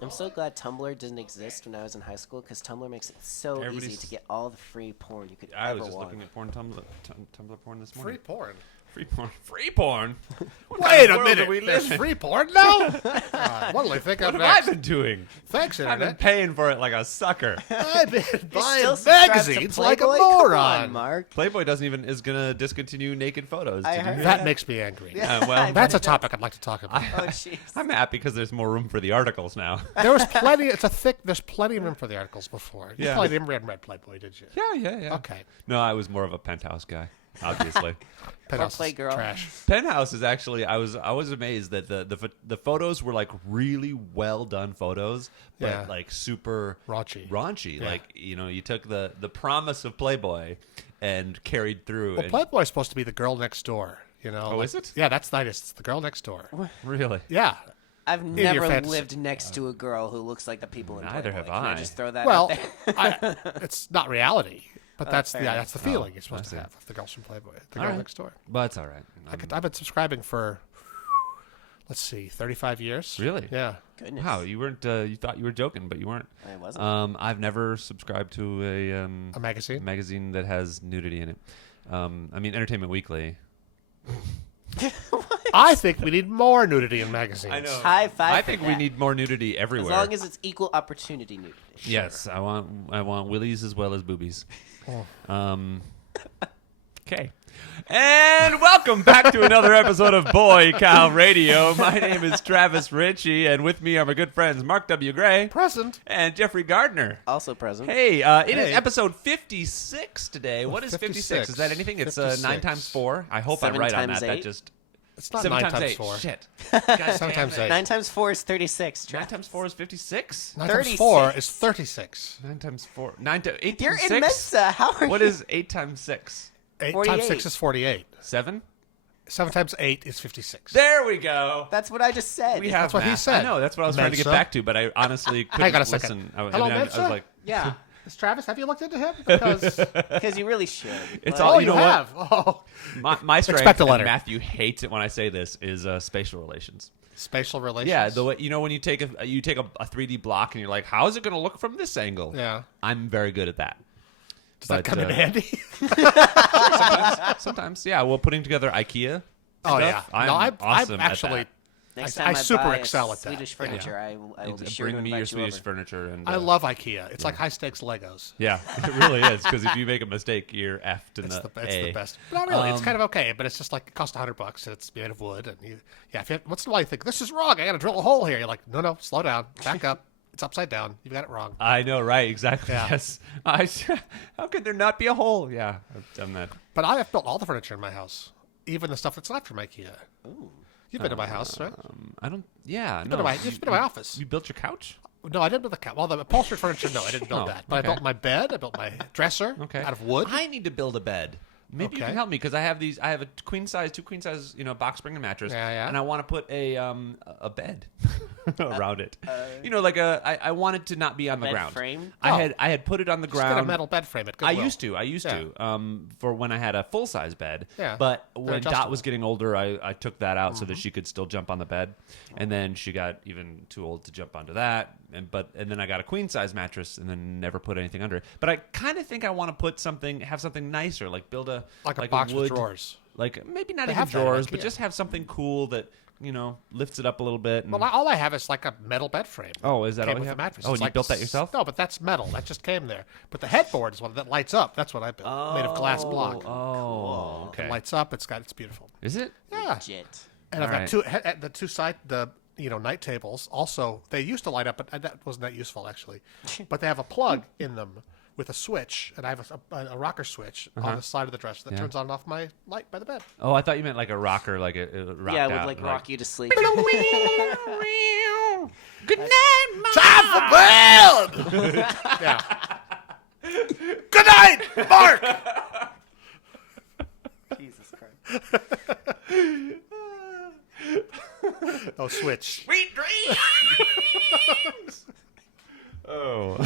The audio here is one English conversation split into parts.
I'm so glad Tumblr didn't exist when I was in high school because Tumblr makes it so easy to get all the free porn you could ever want. I was just looking at Tumblr porn this morning. Free porn. Free porn. Free porn. Wait a minute. There's free porn now? What do I think What of have next? I been doing? Thanks, I've been Internet. paying for it like a sucker. I've been buying still subscribe to magazines like a Playboy? Come moron. on, Mark. Playboy is going to discontinue naked photos. I Did you heard hear That makes me angry. well, That's a topic I'd like to talk about. Oh, jeez. I'm happy because there's more room for the articles now. There was plenty. There's plenty of room for the articles before. You Yeah. probably didn't read Playboy, did you? Yeah. Okay. No, I was more of a Penthouse guy, obviously. Penthouse is Playgirl. trash. Penthouse is actually I was amazed that the photos were like really well done photos, but Yeah. like super Raunchy. Yeah. Like you took the promise of Playboy and carried through. Well, and, Playboy's supposed to be the girl next door. Oh, is it? Yeah, that's nice. It's the girl next door. Really? Yeah. I've your never fantasy. lived next to a girl who looks like the people in Neither Playboy. have Can I. Just throw that Well, out there. it's not reality, but that's fair that's the feeling you're I supposed to see. have of the girls from Playboy. The All girl right. next door. But it's all right. I've been subscribing for, let's see, 35 years. Really? Yeah. Goodness. Wow, you weren't. You thought you were joking, but you weren't. I wasn't. I've never subscribed to A magazine? magazine that has nudity in it. I mean, Entertainment Weekly. I think we need more nudity in magazines. I know. High five I for think we that. need more nudity As everywhere. long as it's equal opportunity nudity. Yes, I want willies as well as boobies. Okay. And welcome back to another episode of Boy Cow Radio. My name is Travis Ritchie, and with me are my good friends Mark W. Gray Present. and Jeffrey Gardner. Also present. Hey, it is Hey. episode 56 today. What is 56? Is that anything? It's 9 56. times 4. I hope I'm 7 right on times that. That 8? just It's not 7 9 times times 8. 4. Shit. 7 times 8. 9 times 4 is 36. 9 times 4 is 56? 9 times 4 is 36. 9 times 4. 9 to 8 You're times in 6? Mensa. How are What you? is 8 times 6? 8 48. times 6 is 48. 7? 7 times 8 is 56. There we go. That's what I just said. We have That's what he math. said. I know. That's what I was trying to get Mensa. back to, but I honestly couldn't Hang on a listen. second. I was Mensa? like, Yeah, Is Travis, have you looked into him? Because because you really should. It's Like, all- oh, you you know what? have. Oh, my strength, Expect a and letter. Matthew hates it when I say this, is spatial relations. spatial relations. Yeah, the way when you take a 3D block and you're like, how is it going to look from this angle? Yeah. I'm very good at that. Does that come in handy? Sometimes, yeah. Well, putting together IKEA. Oh yeah. stuff, I'm No, awesome I'm at actually. that. next I time super buy excel at that. Swedish furniture, I will be sure Bring to me invite your you Swedish over. furniture. And I love IKEA. It's like high stakes Legos. Yeah, it really is, because if you make a mistake, you're effed in It's the it's A. the best. Not really. It's kind of okay, but it's just like it costs $100 and it's made of wood. And if you have, once in a while you think this is wrong, I got to drill a hole here. You're like, no, slow down, back up. It's upside down. You got it wrong. I know, right? Exactly. Yeah. Yes. How could there not be a hole? Yeah, I've done that. But I have built all the furniture in my house, even the stuff that's not from IKEA. Ooh. You've been to my house, right? I don't. Yeah. You've no. been to my office. You built your couch? No, I didn't build the couch. Well, the upholstered furniture, no, I didn't build Oh, that. But I okay. built my bed. I built my dresser Okay. out of wood. I need to build a bed. Maybe you Okay. can help me, because I have these. I have a two queen size, box spring and mattress. Yeah. And I want to put a bed around it. Like I want it to not be on the bed ground. frame? I had put it on the Just get ground. a metal bed frame. I used to for when I had a full size bed. Yeah. But They're when Dot adjustable. was getting older, I took that out so that she could still jump on the bed, and then she got even too old to jump onto that. And then I got a queen size mattress, and then never put anything under it. But I kind of think I want to have something nicer, like build a box wood, with drawers. like maybe not They even have that at drawers, but IKEA. just have something cool that lifts it up a little bit. And, Well, all I have is like a metal bed frame. oh, is that Came all with you the have? mattress. Oh, It's and you like built that yourself? No, but that's metal. That just came there. But the headboard is one that lights up. That's what I built. Made of glass block. Oh, okay. It lights up. It's beautiful. Is it? Yeah. Legit. And I've All got the two side night tables. Also, they used to light up, but that wasn't that useful actually. But they have a plug in them with a switch, and I have a rocker switch on the side of the dresser that turns on and off my light by the bed. Oh, I thought you meant like a rocker, like it rocked Yeah, it out, would rock you to sleep. Good night, Mom. Time for bed. Yeah. Good night, Mark. Jesus Christ. Oh, switch. Sweet dreams. Oh.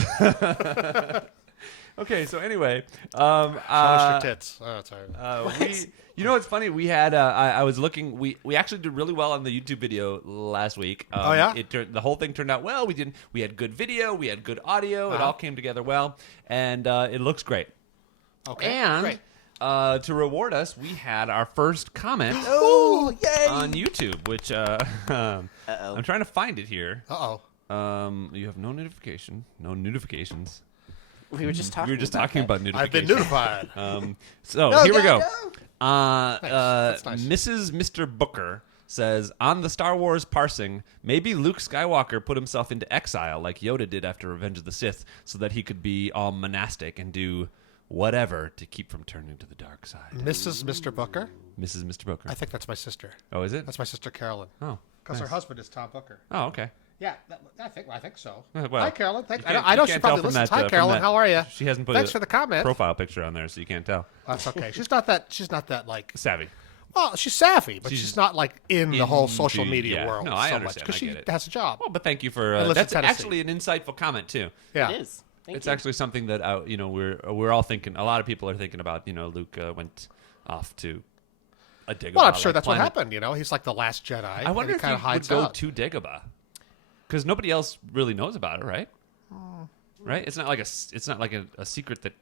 Okay, so anyway, Show us your tits. Oh, sorry. you know what's funny? We had I was looking. We actually did really well on the YouTube video last week. Oh yeah, the whole thing turned out well. We had good video. We had good audio. It all came together well, and it looks great. Okay, and great. To reward us, we had our first comment Oh, yay! on YouTube, which I'm trying to find it here. You have no notifications. We were just talking. We were just talking about notifications. I've been notified. Here we go. That's nice. Mrs. Mr. Booker says, on the Star Wars parsing, maybe Luke Skywalker put himself into exile like Yoda did after Revenge of the Sith so that he could be all monastic and do whatever to keep from turning to the dark side. Mrs. Mr. Booker? Mrs. Mr. Booker. I think that's my sister. Oh, is it? That's my sister Carolyn. Oh, because nice. her husband is Tom Booker. Oh, okay. Yeah, I think so. Well, hi, Carolyn. I know she probably listens. Hi, Carolyn. How are you? She hasn't put Thanks for the comment. Profile picture on there, so you can't tell. That's okay. She's not that like savvy. Well, she's savvy, but she's not like in the whole social media world no, I so understand. much because she it. has a job. Well, but thank you for that's actually an insightful comment too. Yeah, it is. It's actually something that we're all thinking. A lot of people are thinking about. Luke went off to a Dagobah. Well, I'm sure that's planet. what happened. He's like the last Jedi. I wonder if he hides would go out. to Dagobah because nobody else really knows about it, right? Right? It's not like a secret that.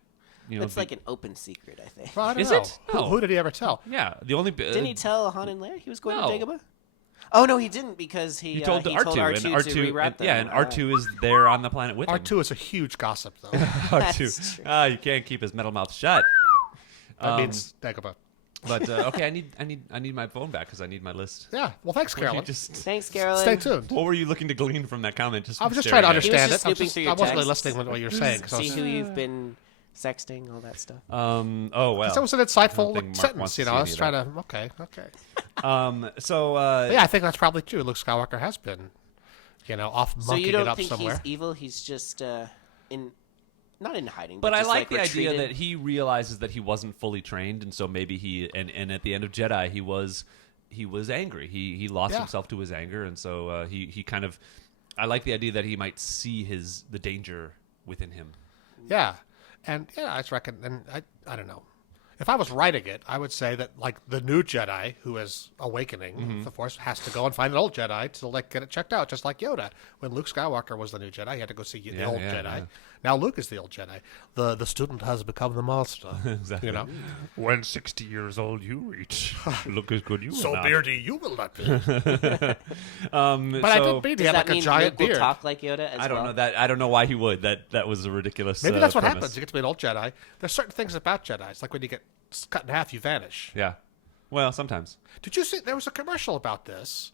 It's like an open secret, I think. Well, I don't Is know. it? No. Who did he ever tell? Yeah, the only Didn't he tell Han and Leia he was going No. to Dagobah? Oh no, he didn't because he told he R2, told R2 and R2 to rewrap them. and R2 is there on the planet with him. R2 is a huge gossip, though. That's R2. true. You can't keep his metal mouth shut. That means Dagobah. But okay, I need my phone back because I need my list. Yeah. Well, thanks, Carolyn. Thanks, Carolyn. Stay tuned. What were you looking to glean from that comment? I was just trying to He was understand just it. snooping through your I wasn't really texts. listening to what you were saying. See who you've been sexting, all that stuff. Oh well. That was an I don't think insightful Mark sentence. wants to I see was any of trying that. to. Okay. So Yeah, I think that's probably true. Luke Skywalker has been, off So monkeying you don't it up think somewhere. he's evil? He's just not in hiding. But I just, like the idea retreated? that he realizes that he wasn't fully trained, and so maybe he and at the end of Jedi he was angry. He lost himself to his anger, and so he kind of. I like the idea that he might see the danger within him. Yeah, and I just reckon, and I don't know. If I was writing it, I would say that like the new Jedi who is awakening the Force has to go and find an old Jedi to get it checked out, just like Yoda. When Luke Skywalker was the new Jedi, he had to go see the old Jedi. Yeah. Now Luke is the old Jedi. The student has become the master. Exactly. When 60 years old you reach, look as good you So will not. beardy, you will not be. But But I didn't mean he Does had that like a mean giant Luke will beard. talk like Yoda as I don't well? know that. I don't know why he would. That was a ridiculous. Maybe that's what premise. happens. You get to be an old Jedi. There's certain things about Jedis, like when you get cut in half, you vanish. Yeah. Well, sometimes. Did you see there was a commercial about this,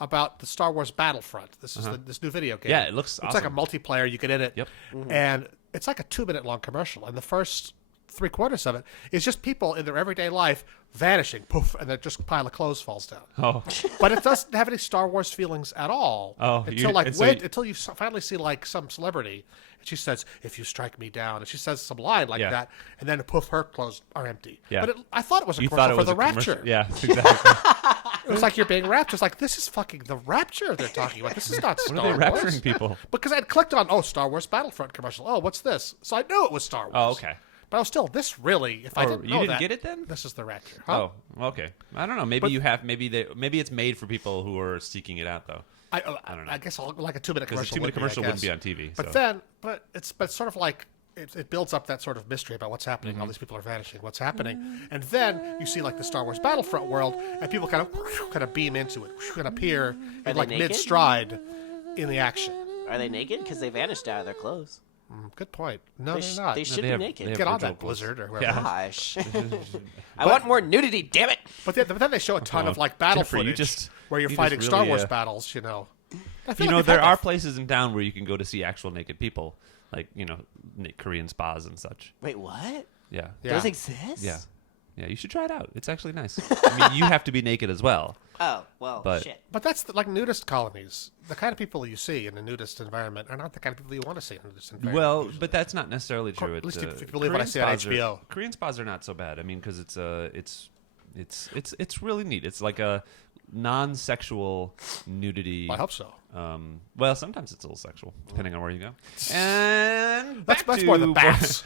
about the Star Wars Battlefront? This is this new video game. Yeah, it looks It's like a awesome. multiplayer. You get in it. Yep. And it's like a 2-minute long commercial, and the first 3/4 of it is just people in their everyday life vanishing, poof, and then just a pile of clothes falls down. Oh. But it doesn't have any Star Wars feelings at all. Oh, until and you finally see like some celebrity, and she says, "If you strike me down," and she says some line like Yeah. that, and then poof, her clothes are empty. Yeah. But I thought it was a You commercial thought it for was the a commercial- Rapture. Yeah, exactly. It was like you're being raptured. It's like, this is fucking the Rapture they're talking about. This is not What Star are they Wars. rapturing people? Because I'd clicked on, Star Wars Battlefront commercial. Oh, what's this? So I knew it was Star Wars. Oh, okay. But I was still, this really, if I Oh, didn't you know didn't that, get it then? this is the Rapture. Huh? Oh, okay. I don't know. Maybe maybe it's made for people who are seeking it out, though. I don't know. I guess like a 2-minute Because commercial. a 2-minute commercial I wouldn't be guess. on TV. But so. it's sort of like it builds up that sort of mystery about what's happening. Mm-hmm. All these people are vanishing. What's happening? And then you see like the Star Wars Battlefront world, and people kind of beam into it and appear Are in they like naked? mid-stride in the action. Are they naked? Because they vanished out of their clothes. Good point. No, They, they're sh- not. they should they be have- naked. they have Get on virtual that clothes. Blizzard or whoever. Yeah. Gosh. I want more nudity, damn it! But then they show a ton of like battle Jeffrey, you footage just- where you're you fighting just Star really, Wars battles. I feel like You know, we've there had are that. places in town where you can go to see actual naked people, like Korean spas and such. Wait, what? Yeah. Yeah. Those exist? Yeah. Yeah, you should try it out. It's actually nice. I mean, you have to be naked as well. Oh, well, But- shit. But that's like nudist colonies. The kind of people you see in a nudist environment are not the kind of people you want to see in a nudist environment. Well, but that's not necessarily true. At least It's, if you believe what I see on HBO. Korean spas are not so bad. I mean, because it's really neat. It's like a non-sexual nudity. I hope so. Well, sometimes it's a little sexual, depending on where you go. And That's back more to the bats.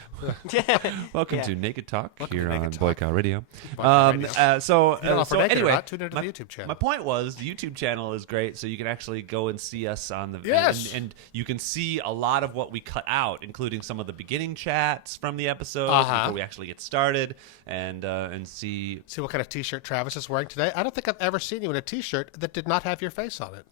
Welcome Yeah. to Naked Talk Welcome here to on Naked Talk. Boycott Radio. Boycott Radio. So If you don't know if we're naked or anyway, not, tune into the YouTube channel. My point was the YouTube channel is great, so you can actually go and see us on the Yes. and you can see a lot of what we cut out, including some of the beginning chats from the episode before we actually get started, and see. See what kind of T-shirt Travis is wearing today. I don't think I've ever seen you in a T-shirt that did not have your face on it.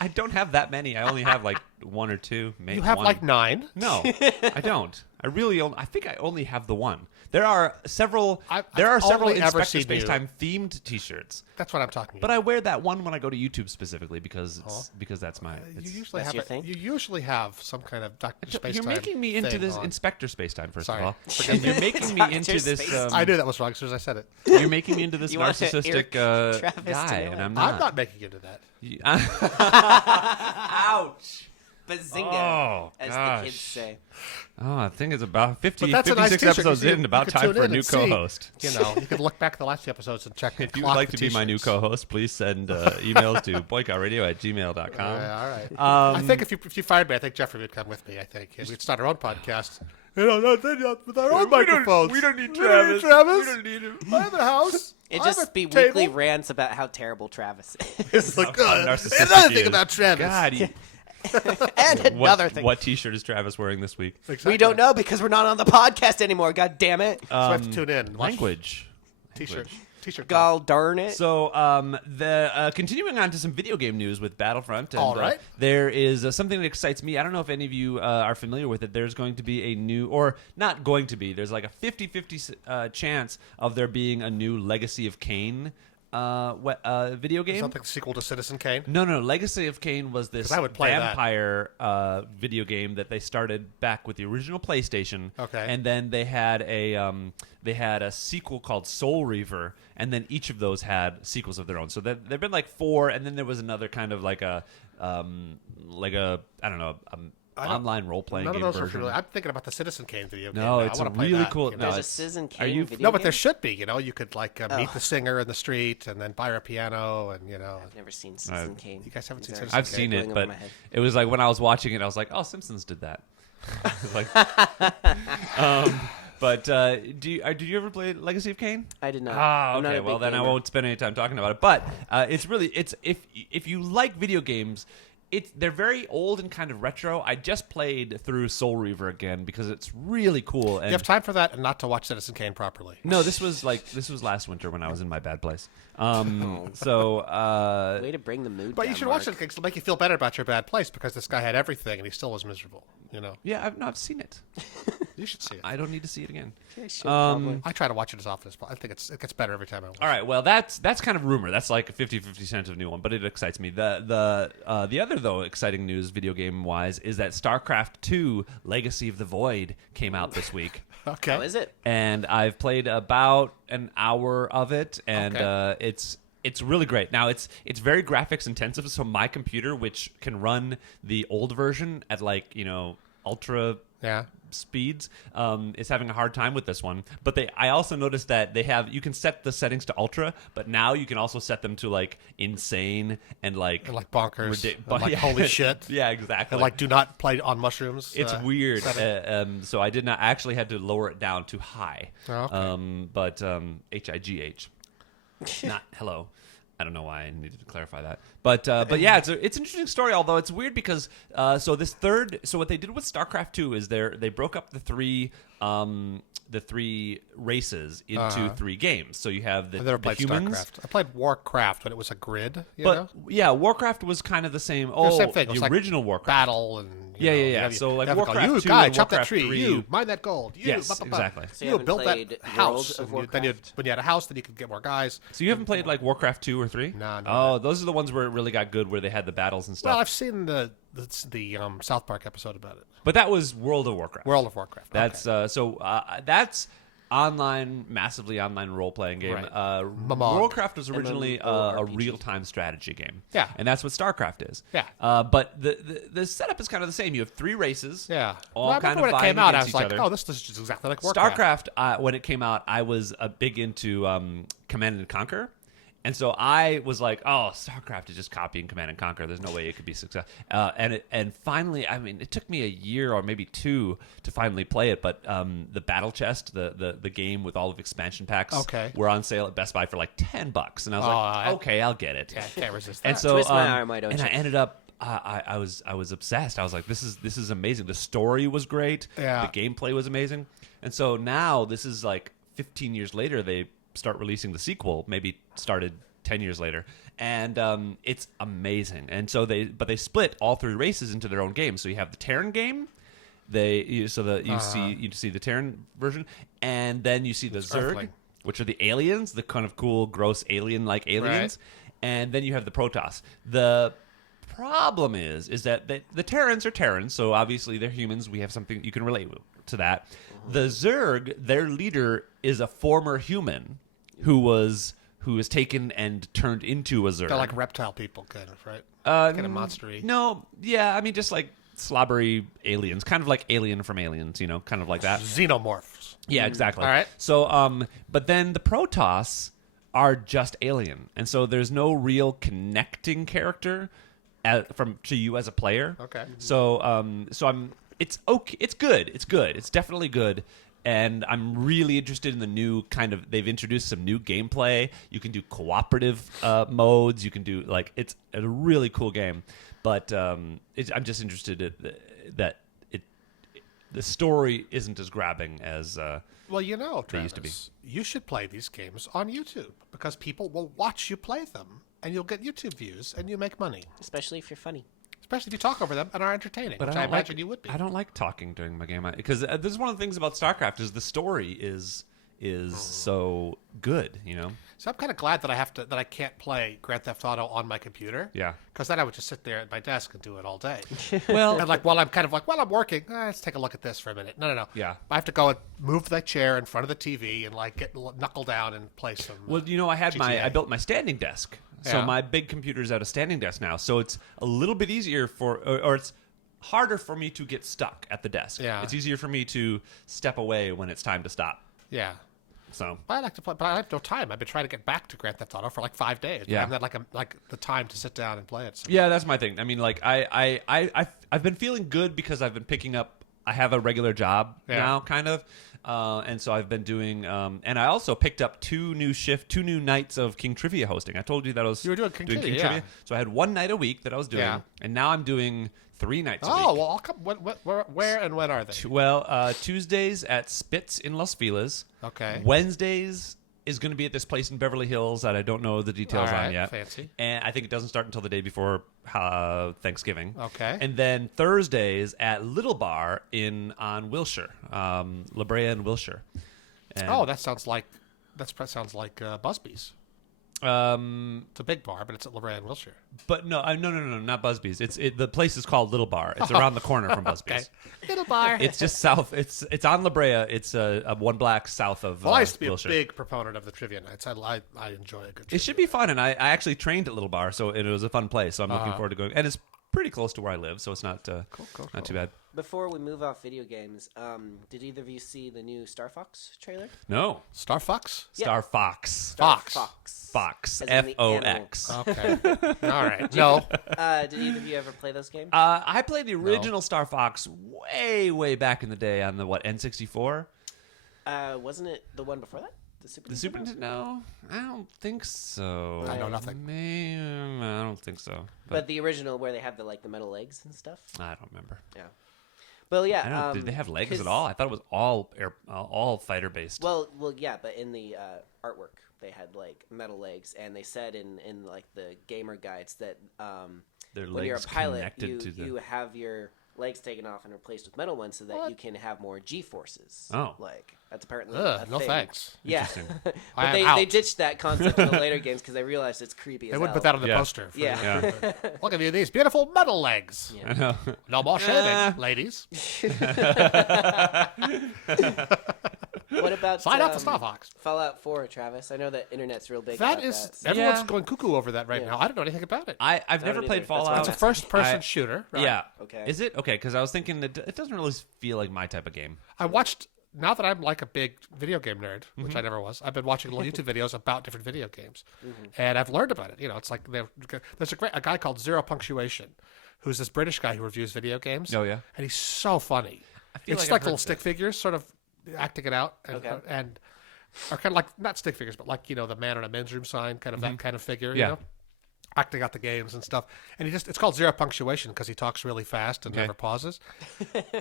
I don't have that many. I only have like one or two. Maybe You have one. like 9. No, I don't. I think I only have the one. There are several. I've several only ever Inspector seen you- Spacetime themed T-shirts, That's what I'm talking but about. I wear that one when I go to YouTube specifically because that's my. You usually That's have your thing? You usually have some kind of Dr. Spacetime. You're making me into thing this on. Inspector Spacetime first Sorry. of all, and you're making me Dr. into this. Spacetime. I knew that was wrong as soon as I said it. You're making me into this You want narcissistic Eric Travis to guy, know and it. I'm not. I'm not making you into that. Ouch. Bazinga, Oh, as gosh. the kids say. Oh, I think it's about 50, But that's a nice 56 T-shirt. episodes You in. can- About you can time tune for a in new and see. co-host. You know, you can look back at the last few episodes and check. If you would like to be my new co-host, please send emails to boycottradio@gmail.com. Yeah, all right. I think if you fired me, I think Jeffrey would come with me. I think we'd start our own podcast. With our own microphones. We don't need Travis. Travis. We don't need him. I have a house. It'd I have just a be table. weekly rants about how terrible Travis is. It's like How narcissistic another he thing is. about Travis. God, And another thing. What T-shirt is Travis wearing this week? Exactly. We don't know because we're not on the podcast anymore. God damn it. So I have to tune in. And watch Language. T-shirt. Gall darn it. So, continuing on to some video game news with Battlefront. And, All right. There is something that excites me. I don't know if any of you are familiar with it. There's going to be a new, or not going to be, there's like a 50-50 chance of there being a new Legacy of Kain video game. Something sequel to Citizen Kane. No. Legacy of Kain was this 'Cause I would play that. vampire video game that they started back with the original PlayStation. Okay. And then they had a sequel called Soul Reaver, and then each of those had sequels of their own. So there've been like 4, and then there was another kind of like a I don't know. Online role-playing None game of those version. are really. I'm thinking about the Citizen Kane video game. No, now. it's I a wanna play really that, cool. you No, know. There's a it's- Citizen are Kane you- video No, but game? there should be. You know, you could like meet the singer in the street and then buy her piano, and you know. I've never seen Citizen Kane. You guys haven't seen Sorry. Citizen I've Kane? seen Going it, over but my head. it was like when I was watching it, I was like, "Oh, Simpsons did that." Like, but did you ever play Legacy of Kain? I did not. Ah, I'm not okay. a Well, big then I gamer. won't spend any time talking about it. But it's if you like video games, they're very old and kind of retro. I just played through Soul Reaver again because it's really cool. And You have time for that and not to watch Citizen Kane properly. no, this was last winter when I was in my bad place. So Way to bring the mood But down, you should watch Mark. it because it'll make you feel better about your bad place because this guy had everything and he still was miserable. You know, yeah, I've seen it. you should see it. I don't need to see it again. Okay, sure, probably. I try to watch it as often as possible. I think it gets better every time I watch. All right, well that's kind of rumor. That's like a 50-50 chance of a new one, but it excites me. The other though exciting news video game wise is that Starcraft II: Legacy of the Void came out this week. Okay. How is it? And I've played about an hour of it, and Okay. it's really great. Now it's very graphics intensive, so my computer, which can run the old version at like ultra Yeah. speeds, is having a hard time with this one. But I also noticed that you can set the settings to ultra, but now you can also set them to like insane and like And like bonkers. ridic- and like holy shit. Yeah, exactly. And like do not play on mushrooms. It's weird. setting. So I actually had to lower it down to high. Oh, okay. But HIGH, not hello. I don't know why I needed to clarify that, but yeah, it's an interesting story. Although it's weird because so what they did with StarCraft II is they broke up the three races into 3 games. So you have I've never the played humans. StarCraft. I played Warcraft when it was a grid. You But know? yeah, Warcraft was kind of the same. The same thing. It was the like original Warcraft. battle and Yeah, know, yeah, you yeah. have- So, like, you have to go, Warcraft you 2 guy, and chop that Warcraft tree. 3. You mine that gold. You, Yes, blah, blah, blah. exactly. So you You haven't built played that World house. of And then when you had a house, then you could get more guys. So you haven't played like Warcraft 2 or 3? No, no, Oh, those are the ones where it really got good, where they had the battles and stuff. Well, I've seen the South Park episode about it. But that was World of Warcraft. World of Warcraft. That's that's online, massively online role playing game. Right. World of Warcraft was originally a MMORPG. real time strategy game. Yeah. and that's what StarCraft is. Yeah. But the setup is kind of the same. You have 3 races. Yeah. all Well, I kind remember of when it vying came out, I against was each like, other. oh, this is just exactly like Warcraft. StarCraft, when it came out, I was big into Command and Conquer, And so I was like, oh, StarCraft is just copying Command and Conquer. There's no way it could be successful. And finally, I mean, it took me a year or maybe 2 to finally play it. But the Battle Chest, the game with all of expansion packs, were on sale at Best Buy for like $10. And I was like, okay, I'll get it. Yeah, I can't resist that. And so, Twist my arm, why don't and you? I ended up, I was obsessed. I was like, this is amazing. The story was great. Yeah. The gameplay was amazing. And so now this is like 15 years later. They start releasing the sequel. Maybe started 10 years later, and it's amazing. And so they split all 3 races into their own games. So you have the Terran game. You see the Terran version, and then you see the Zerg, Earthling. which are the aliens, the kind of cool, gross alien-like aliens, and then you have the Protoss. The problem is that the Terrans are Terrans, so obviously they're humans. We have something you can relate to that. The Zerg, their leader is a former human who was taken and turned into a Zerg. They're like reptile people, kind of, right? Kind of monstery. No, yeah, I mean just like slobbery aliens, kind of like Alien from Aliens, kind of like that. Xenomorphs. Yeah, exactly. All right. So, but then the Protoss are just alien, and so there's no real connecting character to you as a player. Okay. So, it's okay. It's good. It's good. It's definitely good. And I'm really interested in the new they've introduced some new gameplay. You can do cooperative modes. You can do, it's a really cool game. But I'm just interested that the story isn't as grabbing as Well, Travis, they used to be. You should play these games on YouTube because people will watch you play them, and you'll get YouTube views, and you make money. Especially if you're funny. Especially if you talk over them and are entertaining, But which I imagine you would be. I don't like talking during my game because this is one of the things about StarCraft is the story is so good, So I'm kind of glad that I can't play Grand Theft Auto on my computer. Yeah. Because then I would just sit there at my desk and do it all day. Well, And while I'm working, let's take a look at this for a minute. No. Yeah. I have to go and move that chair in front of the TV and get knuckle down and play some. Well, I built my standing desk. So Yeah. my big computer's at a standing desk now. So it's a little bit easier or it's harder for me to get stuck at the desk. Yeah. It's easier for me to step away when it's time to stop. Yeah. So I like to play, but I have no time. I've been trying to get back to Grand Theft Auto for like 5 days. Yeah. I haven't had like the time to sit down and play it. So. yeah, that's my thing. I mean, I've been feeling good because I've been picking up. I have a regular job now, kind of. And so I've been doing, and I also picked up 2 new nights of King Trivia hosting. I told you that I was You were doing King Trivia, yeah. So I had 1 night a week that I was doing, Yeah. and now I'm doing 3 nights a week. Oh, well, I'll come. Where and when are they? Well, Tuesdays at Spitz in Los Feliz. Okay. Wednesdays is going to be at this place in Beverly Hills that I don't know the details All right, on yet. fancy. And I think it doesn't start until the day before Thanksgiving. Okay. And then Thursdays at Little Bar on Wilshire, La Brea and Wilshire. And, that sounds like Busby's. Um, It's a big bar, but it's at La Brea and Wilshire. but no, not Busby's. The place is called Little Bar. It's around the corner from Busby's. Okay. Little bar. It's just south. It's on La Brea. It's a 1 block south of Well, I used to be Wilshire. a big proponent of the trivia nights. I enjoy a good trivia. It should be fun, and I actually trained at Little Bar, so it was a fun place. So I'm Uh-huh. looking forward to going. And it's pretty close to where I live, so it's not Cool. not too bad. Before we move off video games, did either of you see the new Star Fox trailer? No, Star Fox? Yeah. Star Fox. Fox. Fox. As in the Fox. Okay. All right. No. Did either of you ever play those games? I played the original Star Fox way back in the day on the N64. Wasn't it the one before that? The Super The Nintendo? Super Nintendo? No, I don't think so. I know nothing. I don't think so. But the original where they have the metal legs and stuff? I don't remember. Yeah. Well, yeah. I don't, did they have legs 'cause- at all? I thought it was all fighter based. Well, yeah, but in the artwork they had metal legs, and they said in the gamer guides that Their when you're a legs pilot, connected to the. you have your legs taken off and replaced with metal ones so that you can have more G forces. Oh. That's apparently Ugh, a no thing. thanks. Yeah, Interesting. but I am they out. ditched that concept in the later games because they realized it's creepy as They wouldn't hell. put that on the Yeah. poster. Yeah. Look at these beautiful metal legs. Yeah. I know. No more shaving, ladies. What about Sign up for Star Fox. Fallout 4, Travis? I know that internet's real big. That about is, that, so- everyone's Yeah. going cuckoo over that right Yeah. now. I don't know anything about it. I've never don't played either. That's why Fallout. It's a first-person I- shooter. Right? Yeah. Okay. Is it okay? Because I was thinking that it doesn't really feel like my type of game. I watched now that I'm like a big video game nerd, which I never was, I've been watching little YouTube videos about different video games, and I've learned about it. It's like there's a guy called Zero Punctuation, who's this British guy who reviews video games. Oh yeah, and he's so funny. It's like like I've little heard stick figures, sort of acting it out, and are kind of like not stick figures, but like the man in a men's room sign, kind of that kind of figure. Yeah. Acting out the games and stuff, and it's called Zero Punctuation because he talks really fast and never pauses,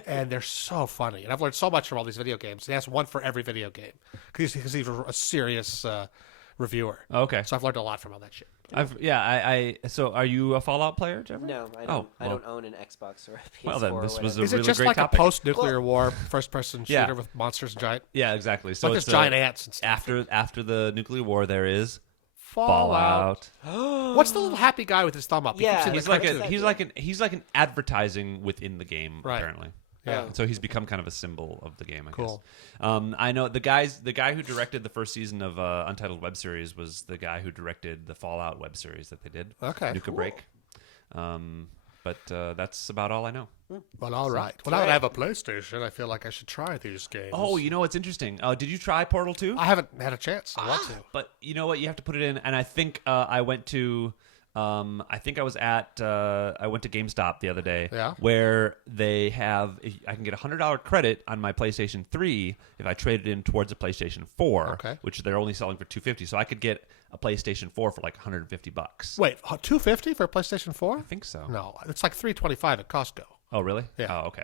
and they're so funny. And I've learned so much from all these video games. He has one for every video game because he's a serious reviewer. Okay. So I've learned a lot from all that shit. So are you a Fallout player, Jeffrey? No, I don't. Oh, I don't own an Xbox or a PS4. Well, then this or was whatever. Is it really just great like topic. a post-nuclear war first-person shooter with monsters and giant? Yeah, exactly. So Like it's there's giant ants and stuff. after the nuclear war, there is Fallout. Fallout. What's the little happy guy with his thumb up? You keep Yeah, seeing He's the like cartoon. he's like an advertising within the game, Right. apparently. Yeah. So he's become kind of a symbol of the game, I Cool. guess. I know the guy who directed the first season of Untitled web series was the guy who directed the Fallout web series that they did. Okay. Nuka Break. But that's about all I know. Well, all right. Well, now that I have a PlayStation, I feel like I should try these games. Oh, you know what's interesting? Did you try Portal 2? I haven't had a chance. I want to. But you know what? You have to put it in. And I think I went to. I think I was at. I went to GameStop the other day. Yeah. Where they have. I can get $100 credit on my PlayStation 3 if I trade it in towards a PlayStation 4. Okay. Which they're only selling for $250. So I could get a PlayStation 4 for like $150. Wait, $250 for a PlayStation 4? I think so. No, it's like $325 at Costco. Oh really? Yeah. Oh okay.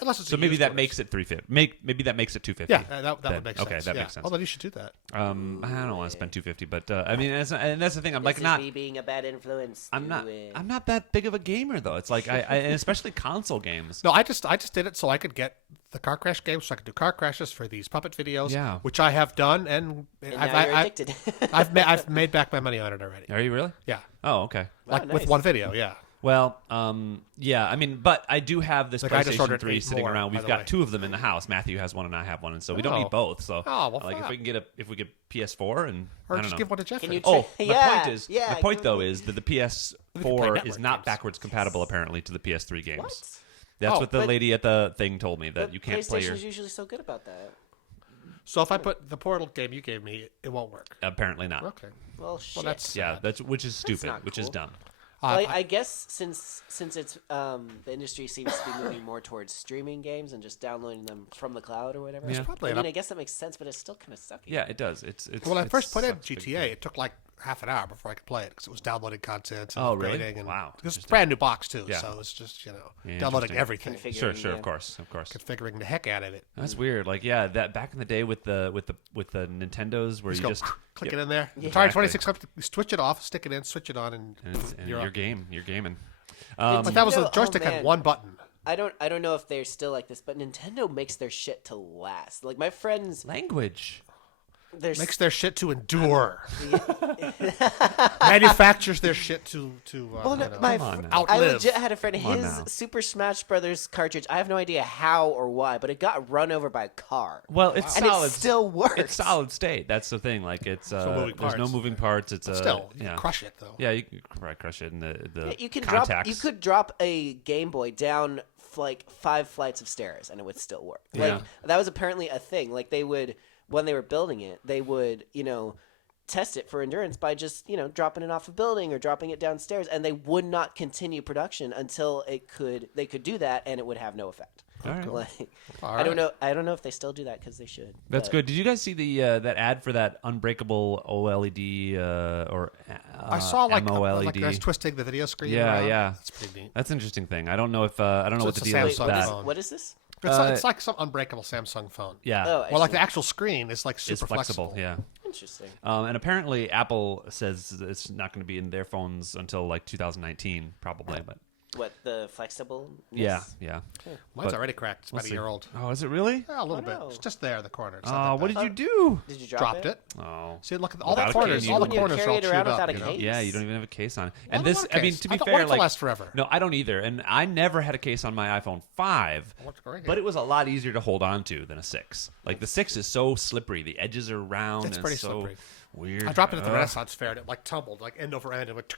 Unless it's So a maybe used that one. makes it $350. Maybe that makes it $250. Yeah, that Then- would make okay, sense. that Yeah. makes sense. Well, then you should do that. I don't want to spend $250, but I mean, and that's the thing. I'm This like is not. me being a bad influence. I'm not. Do it. I'm not that big of a gamer though. It's like and especially console games. No, I just did it so I could get the car crash games, so I could do car crashes for these puppet videos, Yeah. which I have done, and, And now you're addicted. I've made back my money on it already. Are you really? Yeah, Oh, okay. like Wow, with nice. one video. Yeah. Well, yeah. I mean, but I do have this Like, I just PlayStation ordered 3 8 sitting more, around. by We've the got way. 2 of them in the house. Matthew has one, and I have one, and so we don't Oh. need both. So, Oh, well, like, fuck. if we get PS4 and Or I don't just know. give one to Jeffrey. Can you Oh, Yeah, the point is, yeah, the point give though me- is that the play PS4 is network not games. backwards compatible apparently to the PS3 games. What? That's Oh, what the but- lady at the thing told me that But you can't play your. PlayStation's usually so good about that. So if I put the Portal game you gave me, it won't work. Apparently not. Okay. Well, shit. Well, that's Yeah, which is stupid, not which is cool. dumb. Well, I guess since it's the industry seems to be moving more towards streaming games and just downloading them from the cloud or whatever. Yeah. probably I mean, enough. I guess that makes sense, but it's still kind of sucky. Yeah, it does. It's When I it first put in sucks big GTA, time. it took like half an hour before I could play it because it was downloading content and Oh, really? upgrading and Wow. It's a Interesting. brand new box too, Yeah. so it's just Yeah, downloading interesting. everything, Configuring, Sure, yeah. of course. configuring the heck out of it. That's weird. Like, yeah, that back in the day with the Nintendos, where Just you go just click Yep. it in there. Yeah. Atari Exactly. 2600, you switch it off, stick it in, switch it on, and you're you're up. game. You're gaming. But that was the Nintendo- joystick oh, had man. one button. I don't know if they're still like this, but Nintendo makes their shit to last. Like my friends, Language. there's Makes their shit to endure. Manufactures their shit to Well, no, you know, my Come on fr- now. I outlive. legit had a friend. Come on His now. Super Smash Brothers cartridge. I have no idea how or why, but it got run over by a car. Well, it's and solid. it still works. It's solid state. That's the thing. Like it's moving there's no parts. moving parts. It's But still, you yeah. crush it though. Yeah, you can probably crush it in the Yeah, you can contacts. You could drop a Game Boy down like 5 flights of stairs, and it would still work. Like Yeah. that was apparently a thing. Like they would when they were building it, they would test it for endurance by just dropping it off a building or dropping it downstairs, and they would not continue production until they could do that, and it would have no effect. All right. Like, All I don't right. know. I don't know if they still do that because they should. That's but- good. Did you guys see the that ad for that unbreakable OLED or I saw like AMOLED? guys twisting the video screen. Yeah, around. yeah. That's pretty neat. That's an interesting thing. I don't know if I don't know So what it's the a deal is Samsung with that. phone. What is this? It's like some unbreakable Samsung phone. Yeah, Oh, Well, like see. the actual screen is like super it's flexible. Yeah. Interesting. And apparently Apple says it's not going to be in their phones until like 2019, probably. But What the flexible? yeah. Mine's But already cracked. It's about we'll a see. year old. Oh, is it really? Yeah, a little bit. no. It's just there in the corner. It's Oh, not that what bad. did you do? Did you drop Dropped it? it. Oh, See, look at all the Without a corners. case. All the When you corners are all carry it around chewed up. without a You know? case? yeah. You don't even have a case on it. I And don't this, want a I mean, case. to I be don't fair, want it to like last forever. no, I don't either. And I never had a case on my iPhone 5. What's great? But it was a lot easier to hold on to than a 6. Like the 6 is so slippery. The edges are round. It's and pretty so slippery. Weird. I dropped it at the Renaissance Fair, and it like tumbled, like end over end, and went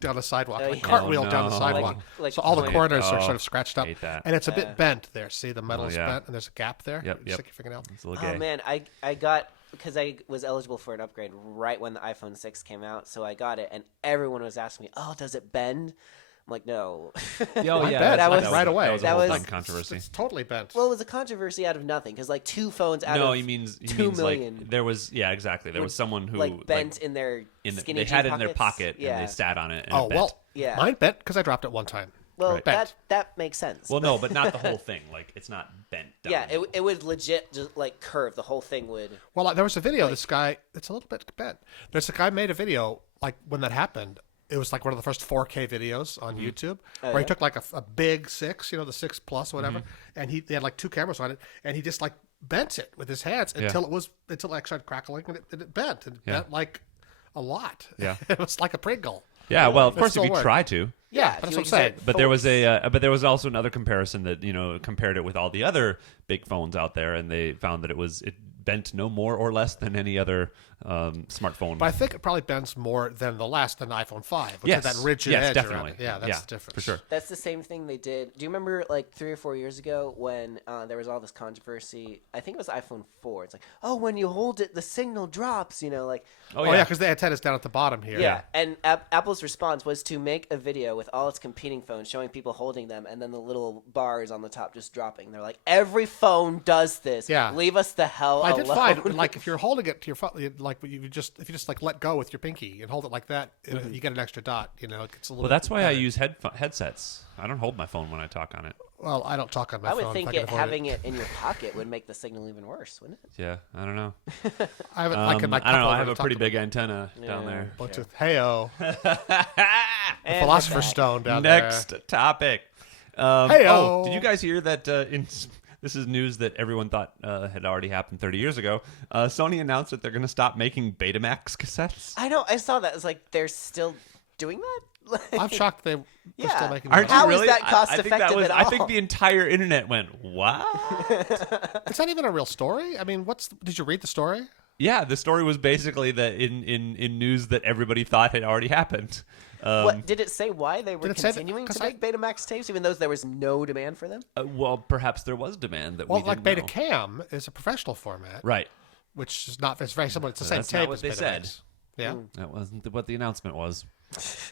down the sidewalk, like yeah. cartwheel down the no. sidewalk. Like So all the pointed- corners are sort of scratched up, hate that. and it's a bit bent there. See, the metal's yeah. bent, and there's a gap there. Yep, You yep. stick your fingernail. It's a little gay. Oh man, I got because I was eligible for an upgrade right when the iPhone 6 came out, so I got it, and everyone was asking me, "Oh, does it bend?" I'm like, "No." Oh, I yeah, bet. that was right away. That was a That whole was- big controversy. It's totally bent. Well, it was a controversy out of nothing because like 2 phones out No, of he means 2 million like there was exactly. There was someone who like bent in their skinny they had it jean in their pockets. pocket Yeah. and they sat on it. And Oh it bent. well, Yeah. mine bent because I dropped it one time. Well, Right. that makes sense. Well, no, but not the whole thing. Like it's not bent. Down yeah, the middle. it would legit just like curve. The whole thing would. Well, there was a video. This guy, it's a little bit bent. There's a guy made a video like when that happened. It was like one of the first 4K videos on YouTube where he took like a big 6, the 6 Plus or whatever, and they had like 2 cameras on it, and he just like bent it with his hands until it started crackling, and it bent and bent like a lot. Yeah. It was like a Pringle. Yeah, well, of It course, if still you worked. try to. Yeah, if that's you what I'm saying. exert But there was force. but there was also another comparison that compared it with all the other big phones out there, and they found that it bent no more or less than any other smartphone. But I think it probably bends more than the iPhone 5, which yes, has that rigid yes, edge definitely. around it. Yeah, that's the difference. for sure. That's the same thing they did. Do you remember like 3 or 4 years ago when there was all this controversy? I think it was iPhone 4. It's like, oh, when you hold it, the signal drops. Like. Oh yeah, because the antenna's down at the bottom here. Yeah, and Apple's response was to make a video with all its competing phones showing people holding them, and then the little bars on the top just dropping. They're like, every phone does this. Yeah. Leave us the hell I alone. did find, like, if you're holding it to your phone, like if you just like let go with your pinky and hold it like that, you get an extra dot. It gets a little. Well, that's why I better. use headsets. I don't hold my phone when I talk on it. Well, I don't talk on my I phone. would think if I can avoid having it in your pocket would make the signal even worse, wouldn't it? Yeah, I don't know. I have it, I can like. I don't know. cup I over have to a talk pretty to big antenna down Yeah. there. Bluetooth. Heyo, And we're Philosopher's back. Stone down Next topic. Hey-o. Did you guys hear that? This is news that everyone thought had already happened 30 years ago. Sony announced that they're going to stop making Betamax cassettes. I know. I saw that. It's like they're still doing that. there. I'm shocked they're Yeah. still making. Aren't them. How you is really? that cost I think effective at I think all? the entire internet went, what? Is that even a real story? I mean, did you read the story? Yeah, the story was basically that in news that everybody thought had already happened. What did it say? Why they were Did it say that- continuing 'cause to make Betamax tapes, even though there was no demand for them? Well, perhaps there was demand that Well, we like didn't know. Betacam is a professional format, Right. which is not. It's very similar. It's the same That's tape not what as they Betamax. said. Yeah, That wasn't what the announcement was.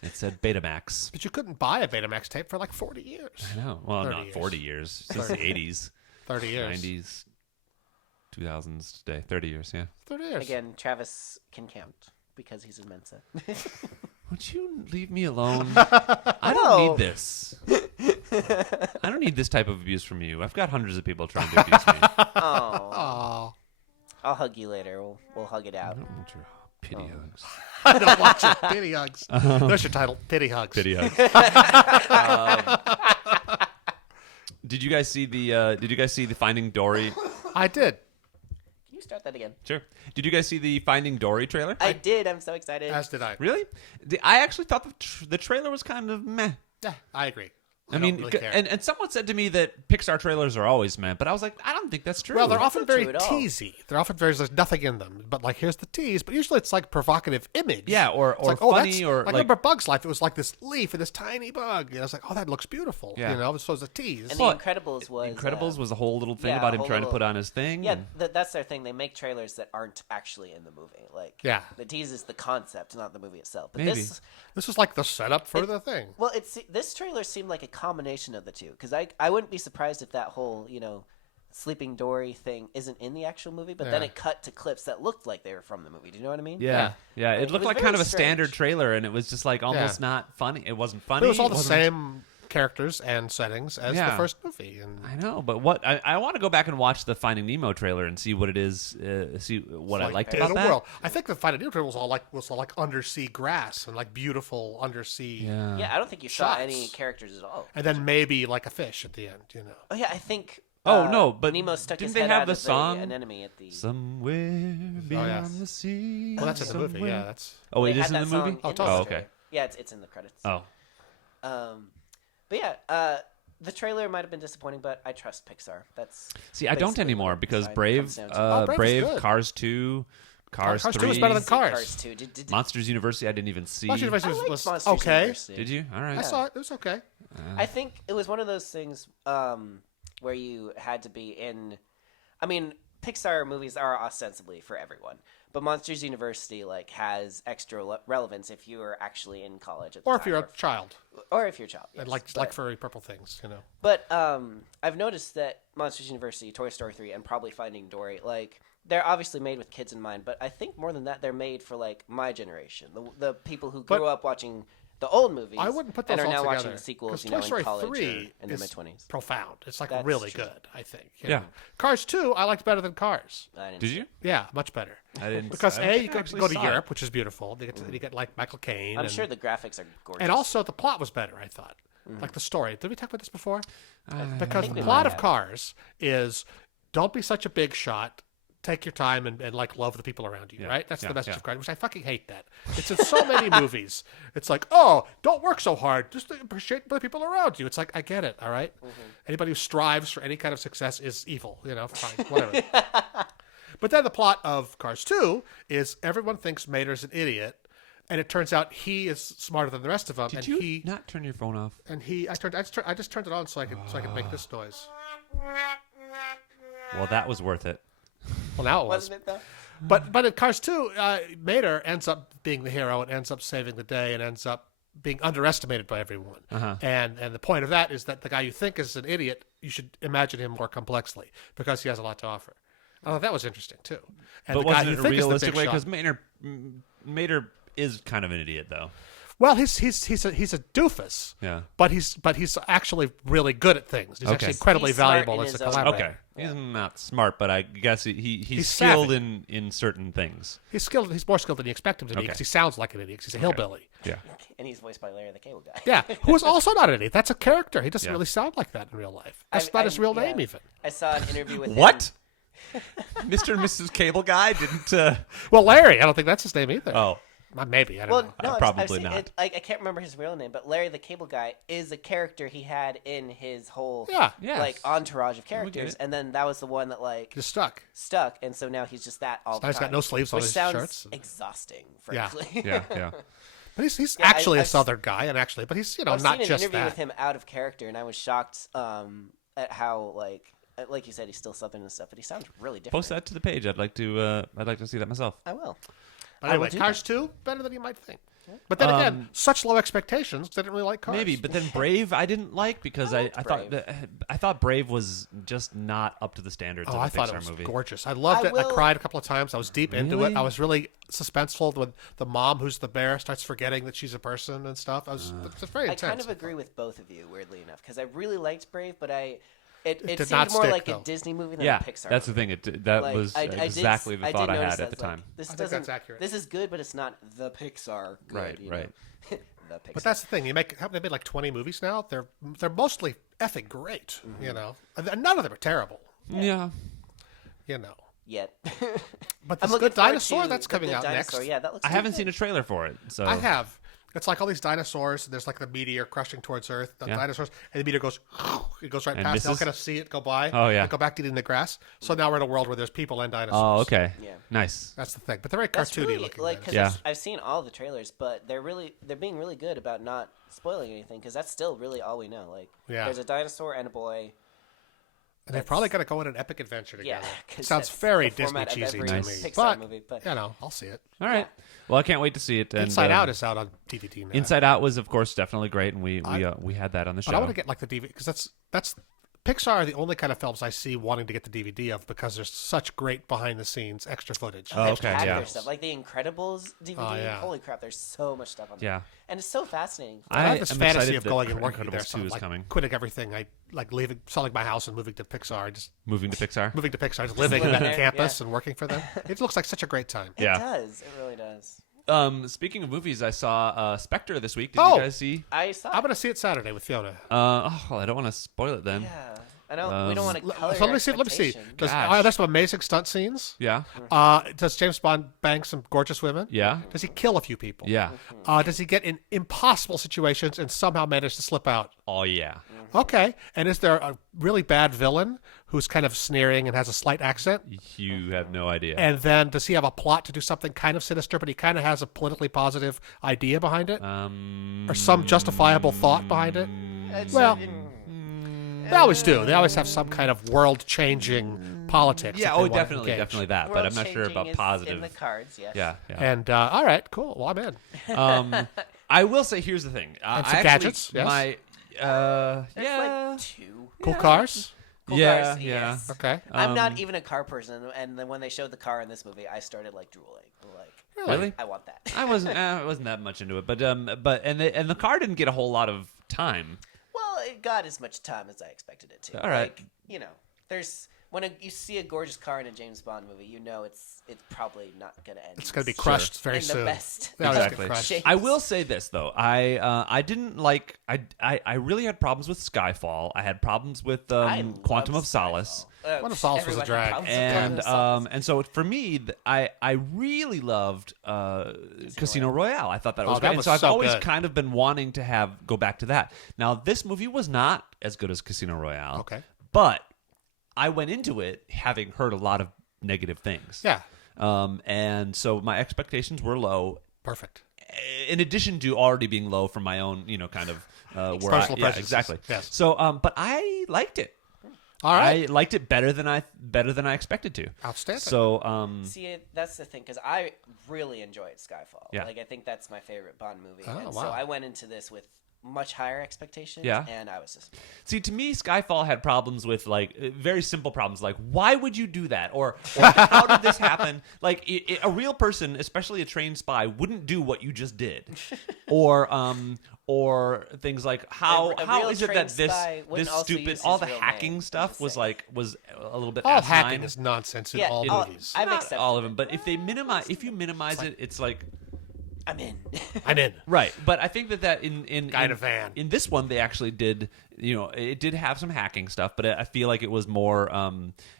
It said Betamax. but you couldn't buy a Betamax tape for like 40 years. I know. Well, 30 not years. 40 years. Since the 80s, 30 years. 90s, 2000s today. 30 years, yeah. 30 years. Again, Travis can count because he's in Mensa. Would you leave me alone? I don't No. need this. I don't need this type of abuse from you. I've got hundreds of people trying to abuse me. Oh, Oh, I'll hug you later. We'll hug it out. I don't want your pity hugs. I don't watch it. Pity hugs. There's your title. Pity hugs. Pity hugs. Did you guys see the Finding Dory? I did. Can you start that again? Sure. Did you guys see the Finding Dory trailer? I did. I'm so excited. As did I. Really? I actually thought the trailer was kind of meh. Yeah, I agree. I don't mean, really care. and someone said to me that Pixar trailers are always meh, but I was like, I don't think that's true. Well, they're That's often not very true at all. teasy. They're often there's nothing in them. But like, here's the tease. But usually it's like provocative image. Yeah, or It's like, funny, that's, or like remember Bug's Life? It was like this leaf and this tiny bug. And I was like, oh, that looks beautiful. Yeah. This was a tease. And Well, The Incredibles was Incredibles was a whole little thing yeah, about a him whole trying to little- put on his thing. Yeah, and- that's their thing. They make trailers that aren't actually in the movie. Like, Yeah. the tease is the concept, not the movie itself. But Maybe. This was like the setup for the thing. Well, this trailer seemed like a combination of the two because I wouldn't be surprised if that whole Sleeping Dory thing isn't in the actual movie, but then Yeah. it cut to clips that looked like they were from the movie. Do you know what I mean? yeah. It It looked was like very kind of a strange. standard trailer, and it was just like almost Yeah. not funny. It wasn't But funny. it was all the wasn't- same characters and settings as Yeah. the first movie. And I know, but what I want to go back and watch the Finding Nemo trailer and see what it is. See what I like liked in about a that. world. I think the Finding Nemo was all like undersea grass and like beautiful undersea. Yeah. Yeah, I don't think you saw Shots. any characters at all. And then maybe like a fish at the end. Oh yeah, I think. Oh, no, but Nemo stuck his didn't they head have out the of song? an enemy at the. Somewhere beyond yes. the sea. Well, that's in the movie. somewhere- Yeah, that's. Oh, They it had is in that the song movie. in the totally. Oh, trailer. okay. Yeah, it's in the credits. Oh, But yeah, the trailer might have been disappointing, but I trust Pixar. That's see, I don't basically anymore what because design Brave, comes down to. Brave is Brave, good. Cars 2, Cars Cars 3. 2 is better than Cars. Cars 2. Monsters University I didn't even see. Monsters University I liked was Monsters okay. University. Did you? All right. I saw it. It was okay. I think it was one of those things where you had to be in. I mean, Pixar movies are ostensibly for everyone, but Monsters University like has extra relevance if you are actually in college at the Or time, if you're a child or if you're a child. Yes. and like furry purple things, you know. But I've noticed that Monsters University, Toy Story 3, and probably Finding Dory, like they're obviously made with kids in mind, but I think more than that, they're made for like my generation, the people who grew up watching the old movies. I wouldn't put those and are all now together. watching the sequels, Toy Story in college 3 or in their is mid 20s. profound. It's like That's really true. good, I think. you Yeah. know. Cars 2, I liked better than Cars. I didn't Did see you? it. Yeah, much better. I didn't. Because I don't you think I go actually to saw Europe, it. which is beautiful. You get like Michael Caine. I'm and, sure the graphics are gorgeous. and also the plot was better, I thought. Like the story. Did we talk about this before? Because think the we plot might of have. Cars is don't be such a big shot. Take your time and like love the people around you, right? That's the message of Cars, which I fucking hate that. It's in so many movies. It's like, oh, don't work so hard. Just appreciate the people around you. It's like, I get it, all right? Anybody who strives for any kind of success is evil, you know, fine, whatever. But then the plot of Cars 2 is everyone thinks Mater's an idiot, and it turns out he is smarter than the rest of them. Did and you he not turn your phone off? and he, I just turned it on so I could make this noise. Well, that was worth it. Well, now it was. Wasn't it though? But in Cars 2, Mater ends up being the hero and ends up saving the day and ends up being underestimated by everyone. And the point of that is that the guy you think is an idiot, you should imagine him more complexly because he has a lot to offer. I thought that was interesting too. And But the guy wasn't you it a think is the realistic big way? shot- Because Mater is kind of an idiot, though. Well, he's a doofus. Yeah. But he's actually really good at things. He's Okay. actually incredibly He's smart valuable in as a his own collaborator. Okay. He's not smart, but I guess he's He's skilled savvy. in certain things. He's skilled. He's more skilled than you expect him to be Okay. because he sounds like an idiot. 'Cause he's a hillbilly. Yeah. And he's voiced by Larry the Cable Guy. Yeah, who is also not an idiot. That's a character. He doesn't Yeah. really sound like that in real life. That's I- not his real yeah. name even. I saw an interview with What? Mr. and Mrs. Cable Guy didn't. Well, Larry, I don't think that's his name either. Oh. Maybe I don't Well, know. no, Probably I've seen not. It, I can't remember his real name, but Larry the Cable Guy is a character he had in his whole Yeah, Yes. like entourage of get characters, it. and then that was the one that like just stuck. stuck, and so now he's just that all the Now he's time. got no sleeves on which his sounds shirts. exhausting, Yeah. frankly. Yeah. But he's Yeah, actually a I've- Southern guy, but he's I've not seen an just interview that. with him out of character, and I was shocked at how like you said, he's still Southern and stuff, but he sounds really different. Post that to the page. I'd like to see that myself. I will. But anyway, will do Cars 2 better than you might think. But then again, such low expectations. 'Cause I didn't really like Cars. Maybe, but then Brave I didn't like because I thought Brave. I thought Brave was just not up to the standards Oh, of I a thought Pixar it was movie. gorgeous. I loved I it. I will- cried a couple of times. I was deep into it. Really? I was really suspenseful when the mom, who's the bear, starts forgetting that she's a person and stuff. It's very I intense. kind of agree with both of you, weirdly enough, because I really liked Brave, but it did seemed not more stick, like though. a Disney movie than Yeah, a Pixar. that's the movie. thing. That Like, was I did- exactly the I thought did I notice had at that, the like, time. This I think doesn't. that's accurate. This is good, but it's not the Pixar. Good, Right, you right. know? The Pixar. But that's the thing. Haven't they made like 20 movies now? They're mostly effing great. Mm-hmm. You know, and none of them are terrible. Yeah. You know, Yet. but I'm this looking Good forward Dinosaur to that's the coming Good out Dinosaur. next. Yeah, that looks. I haven't good. seen a trailer for it, so I have. It's like all these dinosaurs, and there's like the meteor crushing towards Earth. The Yeah. dinosaurs, and the meteor goes, it goes right And past. They'll misses? kind of see it go by. Oh, yeah. And go back eating the grass. So now we're in a world where there's people and dinosaurs. Oh, okay. Yeah. Nice. That's the thing. But they're very That's cartoony really looking. like because dinosaurs. Yeah. I've seen all the trailers, but they're being really good about not spoiling anything because that's still really all we know. Like, Yeah. there's a dinosaur and a boy. And they're probably going to go on an epic adventure Yeah, together. 'cause Sounds that's very the Disney format of cheesy every to Nice. me. Pixar But, movie, but you know, I'll see it. All right. Well, I can't wait to see it. And, Inside Out is out on DVD now. Inside Out was, of course, definitely great, and we had that on the show. But I want to get like the DVD because that's Pixar are the only kind of films I see wanting to get the DVD of because there's such great behind the scenes extra footage. Oh, they've okay, had yeah. their stuff like the Incredibles DVD. Oh, yeah. Holy crap! There's so much stuff on there. Yeah. And it's so fascinating. I have this am fantasy excited of that going and working there, Incredibles 2 so is like coming. quitting everything. I like leaving, selling my house and moving to Pixar. Just Moving to Pixar. moving to Pixar, just living on living that there, campus and working for them. It looks like such a great time. It Yeah. does. It really does. Speaking of movies, I saw Spectre this week. Did Oh! you guys see? I saw. I'm going to see it Saturday with Fiona. I don't want to spoil it then. Yeah. I know we don't want to color So your let me see. Gosh. There's some amazing stunt scenes. Yeah. Does James Bond bang some gorgeous women? Yeah. Does he kill a few people? Yeah. Does he get in impossible situations and somehow manage to slip out? Oh yeah. Okay. And is there a really bad villain who's kind of sneering and has a slight accent? You have no idea. And then does he have a plot to do something kind of sinister, but he kind of has a politically positive idea behind it? Or some justifiable thought behind it? Well, they always do. They always have some kind of world-changing politics. Yeah. that they Oh, want to definitely, engage. definitely that. But I'm not sure about World-changing is positive. in the cards. Yes. Yeah. Yeah. And all right, cool. Well, I'm in. I will say, here's the thing. And some I actually- gadgets, yes? There's yeah. like 2. Cool cars. Cool Yeah, cars, yeah. yes. Okay. I'm not even a car person, and then when they showed the car in this movie, I started like drooling. Like, Really? I want that. I wasn't that much into it, but the car didn't get a whole lot of time. Well, it got as much time as I expected it to. All right. Like, you know, there's you see a gorgeous car in a James Bond movie, you know it's probably not gonna end. It's going to be crushed very in soon. the best. They always get Exactly. crushed. shape. I will say this though, I didn't like I really had problems with Skyfall. I had problems with I Quantum love of Solace. Skyfall. Quantum of Solace was a Everyone drag. had problems with Quantum of Solace. And so for me, I really loved Casino Royale. I thought that was that great. And was so I've so always good. kind of been wanting to go back to that. Now this movie was not as good as Casino Royale. Okay. But I went into it having heard a lot of negative things. Yeah. And so my expectations were low. Perfect. In addition to already being low from my own, kind of where I, Personal prejudices. exactly. Yes. So, but I liked it. All right. I liked it better than I expected to. Outstanding. So, See, that's the thing, because I really enjoyed Skyfall. Yeah. Like, I think that's my favorite Bond movie. Oh, and wow. so I went into this with much higher expectations. Yeah. And I was just... see, to me, Skyfall had problems with like very simple problems, like why would you do that, or how did this happen? Like a real person, especially a trained spy, wouldn't do what you just did, or things like how real is it that trained spy wouldn't this also stupid use all his the real hacking name, stuff just was saying. was a little bit all asinine. hacking is nonsense in Yeah, all oh, movies. I've Not accepted all of it. them, but if you minimize it, it's like I'm in. I'm in. right. But I think that in Guy in a van. in this one they actually did, it did have some hacking stuff, but I feel like it was more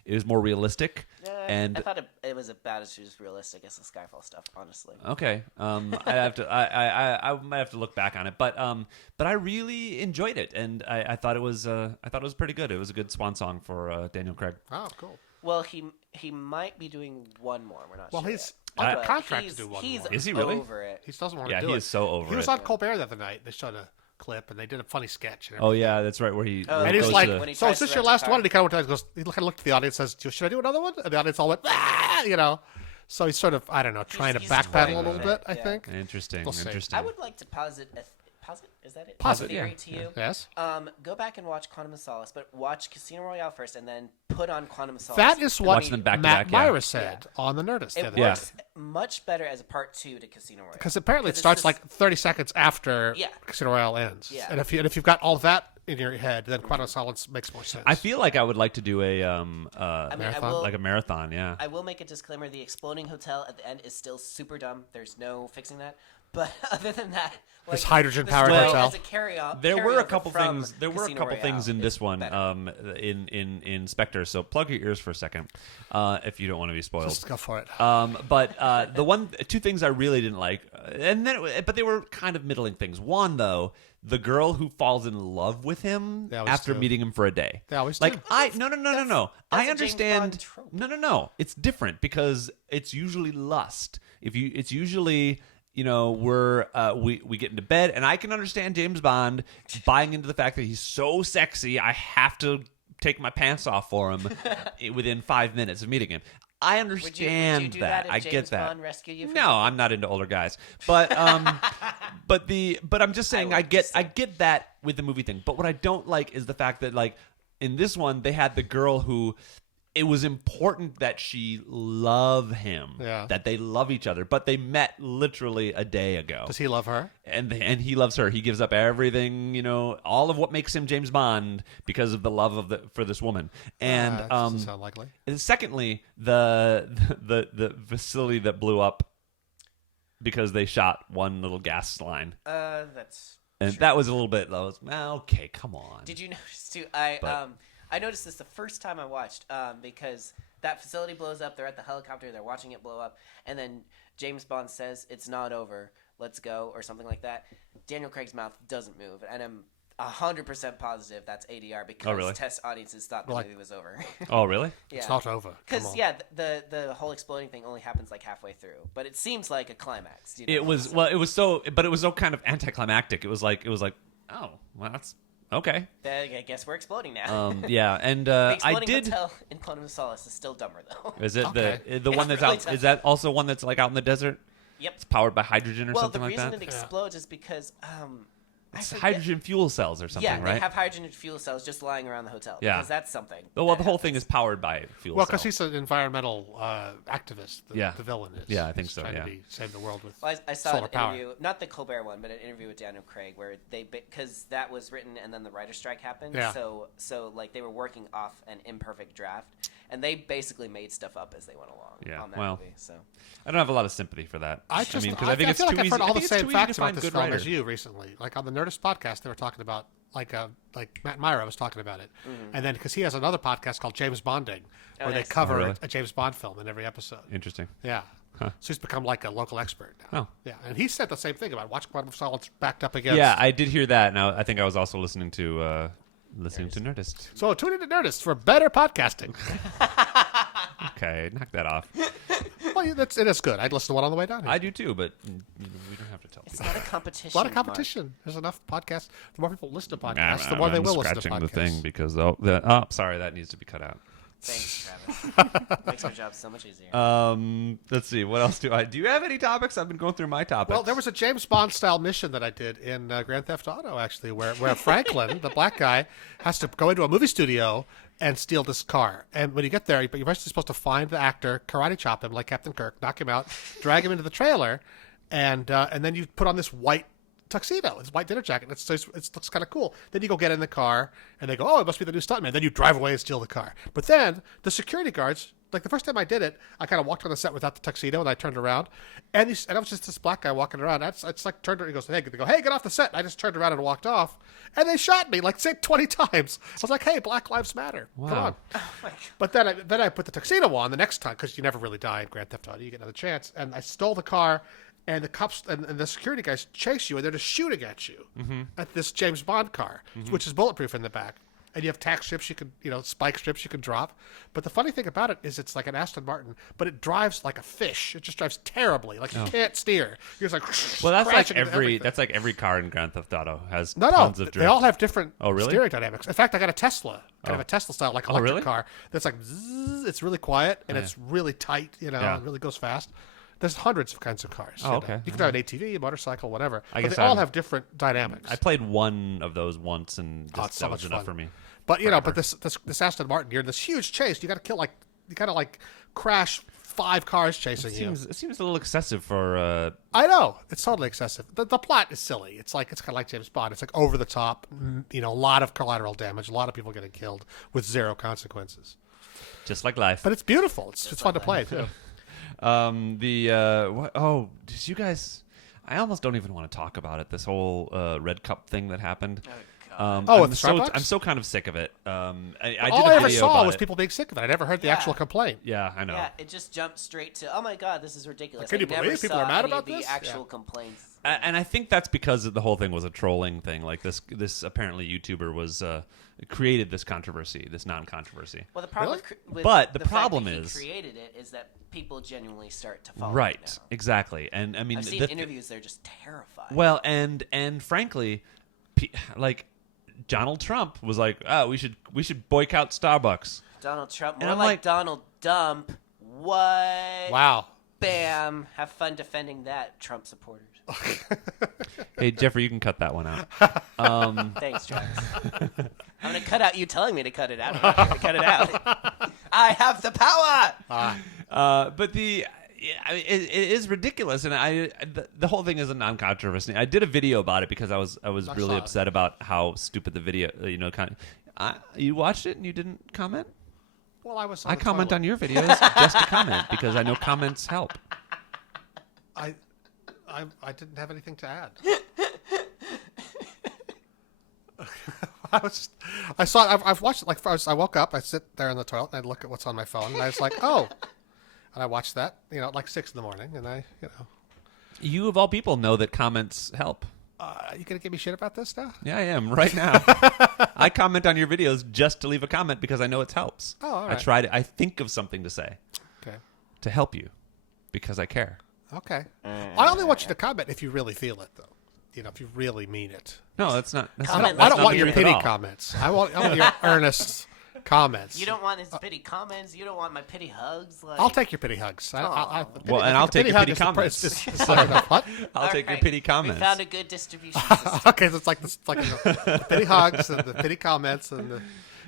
realistic. And I thought it was about as realistic as the Skyfall stuff, honestly. okay, I might have to look back on it, but I really enjoyed it, and I thought it was pretty good. It was a good swan song for Daniel Craig. Oh, cool. Well, he might be doing one more. We're not Well, sure. he's yet. under But contract to do one he's more. Is he really? over it. He doesn't want to Yeah, do he it. is so over He was it. on Colbert the other night. They showed a clip, and they did a funny sketch. And Oh everything. yeah, that's right. Where he Oh, And goes he's like, to- when he so tries is this to your rent a last car. one? And he kind of goes, he kind of looked at the audience and says, should I do another one? And the audience all went, ah, So he's sort of, I don't know, trying to he's backpedal toying a little with bit, it, I yeah. think. interesting, We'll see. interesting. I would like to posit. Is that it? Posit, theory yeah. to you. Yes. Go back and watch Quantum of Solace, but watch Casino Royale first, and then put on Quantum of Solace. That is what Watch them back to Matt back, yeah. Myra said on the Nerdist the It other day. works much better as a part 2 to Casino Royale. Because apparently it it's starts just- like 30 seconds after Yeah. Casino Royale ends. Yeah. And if you've got all that in your head, then Quantum of Solace makes more sense. I feel like I would like to do a I mean, Marathon? like a marathon. Yeah. I will make a disclaimer: the exploding hotel at the end is still super dumb. There's no fixing that. But other than that, like, This hydrogen-powered the story hotel. As a carry-on, There were a carryover couple from things. There were a Casino couple Royale things in is this one, better. in Spectre. So plug your ears for a second, if you don't want to be spoiled. Let's go for it. But two things I really didn't like, but they were kind of middling things. One though, the girl who falls in love with him They always after do. meeting him for a day. They always like do. no. I a James understand. Bond trope. No. It's different because it's usually lust. It's usually. We get into bed, and I can understand James Bond buying into the fact that he's so sexy, I have to take my pants off for him within 5 minutes of meeting him. I understand would you do that. if I James get that. Bond rescued you from No, I'm not into older guys. But but I'm just saying I get that with the movie thing. But what I don't like is the fact that like in this one they had the girl who it was important that she love him, Yeah. that they love each other, but they met literally a day ago. Does he love her? And he loves her. He gives up everything, all of what makes him James Bond because of the love for this woman. And That doesn't sound likely. and secondly, the facility that blew up because they shot one little gas line, That's and true. that was a little bit. Okay, come on. Did you notice too? But- I noticed this the first time I watched because that facility blows up. They're at the helicopter. They're watching it blow up. And then James Bond says, "It's not over. Let's go," or something like that. Daniel Craig's mouth doesn't move. And I'm 100% positive that's ADR because test audiences thought the movie was over. Oh, really? Yeah. It's not over. Because the whole exploding thing only happens like halfway through, but it seems like a climax. You know? It was it was so kind of anticlimactic. It was like, oh, well, that's okay. I guess we're exploding now. Yeah, and the I exploding did. hotel in Quantum of Solace is still dumber though. Is it Okay. the one that's really out? tough. Is that also one that's like out in the desert? Yep. It's powered by hydrogen or something like that. Well, the reason it explodes is because It's hydrogen fuel cells or something, yeah, right? they have hydrogen fuel cells just lying around the hotel. Yeah. Because that's something. Well, the whole thing is powered by fuel Well, cells. because he's an environmental activist. The villain is. Yeah, I think He's so, trying yeah. to save the world with Well, I saw solar an power. interview, not the Colbert one, but an interview with Daniel Craig where because that was written and then the writer's strike happened. Yeah. So like they were working off an imperfect draft, and they basically made stuff up as they went along on that movie. So I don't have a lot of sympathy for that. I mean, because I think it's feel too like I've easy. heard all I the think it's same too easy facts to about find this good film writers. as you recently. Like on the Nerdist podcast, they were talking about like Matt Myra was talking about it, and then because he has another podcast called James Bonding, where they nice. cover Oh, really? a James Bond film in every episode. Interesting. Yeah. Huh. So he's become like a local expert now. Oh. Yeah, and he said the same thing about watch Quantum of Solace backed up against. Yeah, I did hear that. Now I think I was also listening to Nerdist. So tune into Nerdist for better podcasting. Okay, knock that off. Well, it is good. I'd listen to one on the way down here. I do too, but we don't have to tell it's people. not a competition. A lot of Mark. competition. There's enough podcasts. The more people listen to Nah, podcasts, the more they I'm will listen to scratching podcasts. the thing because sorry, that needs to be cut out. Thanks, Travis. Makes our job so much easier. Let's see. What else do you have any topics? I've been going through my topics. Well, there was a James Bond style mission that I did in Grand Theft Auto, actually, where Franklin, the black guy, has to go into a movie studio and steal this car. And when you get there, you're first supposed to find the actor, karate chop him like Captain Kirk, knock him out, drag him into the trailer, and then you put on this white tuxedo, this white dinner jacket. It looks kind of cool. Then you go get in the car, and they go, "Oh, it must be the new stuntman." Then you drive away and steal the car. But then the security guards, like the first time I did it, I kind of walked on the set without the tuxedo, and I turned around, and I was just this black guy walking around. I just like turned around, he goes, "Hey," they go, "Hey, get off the set." And I just turned around and walked off, and they shot me like say 20 times. I was like, "Hey, Black Lives Matter. Come Wow. on." But then I put the tuxedo on the next time because you never really die in Grand Theft Auto. You get another chance, and I stole the car. And the cops and the security guys chase you, and they're just shooting at you at this James Bond car, which is bulletproof in the back. And you have tack strips spike strips you can drop. But the funny thing about it is it's like an Aston Martin, but it drives like a fish. It just drives terribly. Like you can't steer. You're just like well, that's like crashing into everything. that's like every car in Grand Theft Auto has No, tons of drift. they all have different really? steering dynamics. In fact, I got a Tesla, kind of a Tesla style, like electric really? car. That's like zzz, it's really quiet and it's really tight. Yeah. It really goes fast. There's hundreds of kinds of cars. Oh, okay. You can drive an ATV, a motorcycle, whatever. I But guess they all I'm- have different dynamics. I played one of those once, and it's just, so that was much enough fun. for me. But but this Aston Martin, you're in this huge chase. You got to kill you got to crash 5 cars chasing you. It seems a little excessive for. I know it's totally excessive. The plot is silly. It's kind of like James Bond. It's like over the top. A lot of collateral damage. A lot of people getting killed with zero consequences. Just like life. But it's beautiful. It's fun to play too. Did you guys? I almost don't even want to talk about it. This whole Red Cup thing that happened. With Starbucks? I'm so kind of sick of it. I did All a I ever video saw about was it. people being sick of it. I never heard the Yeah. actual complaint. Yeah, I know. Yeah, it just jumped straight to, "Oh my God, this is ridiculous." Can you I never believe people saw are mad any about of the this? actual Yeah. complaints. And I think that's because the whole thing was a trolling thing. Like this apparently YouTuber was created this controversy, this non-controversy. Well, the problem Really? with But the fact problem that he is- created it is that people genuinely start to follow Right, it now. exactly. And I mean, I've seen interviews; they're just terrified. well, and frankly, like Donald Trump was like, "Oh, we should boycott Starbucks." Donald Trump, And more I'm like like- Donald Dump. What? Wow. Bam! Have fun defending that, Trump supporters. Hey, Jeffrey, you can cut that one out. Thanks, Travis. I'm gonna cut out you telling me to cut it out. I'm not gonna cut it out. I have the power. But I mean, it is ridiculous, and the whole thing is a non-controversy. I did a video about it because I was really saw it. upset about how stupid the video. You watched it and you didn't comment. Well, I comment on your videos just to comment because I know comments help. I didn't have anything to add. I saw it. I've watched it. Like first, I woke up. I sit there in the toilet and I look at what's on my phone, and I was like, oh. And I watched that, at like 6 in the morning, and You of all people know that comments help. You gonna give me shit about this now? Yeah, I am right now. I comment on your videos just to leave a comment because I know it helps. Oh, all right. I think of something to say. Okay. To help you, because I care. Okay. I only want you to comment if you really feel it, though. If you really mean it. No, that's not. I don't want your pity comments. I want your earnest comments. You don't want his pity comments. You don't want my pity hugs. Like... I'll take your pity hugs. I'll take your pity comments. What? I'll take your pity comments. We found a good distribution system. Okay, so it's like the pity hugs and the pity comments and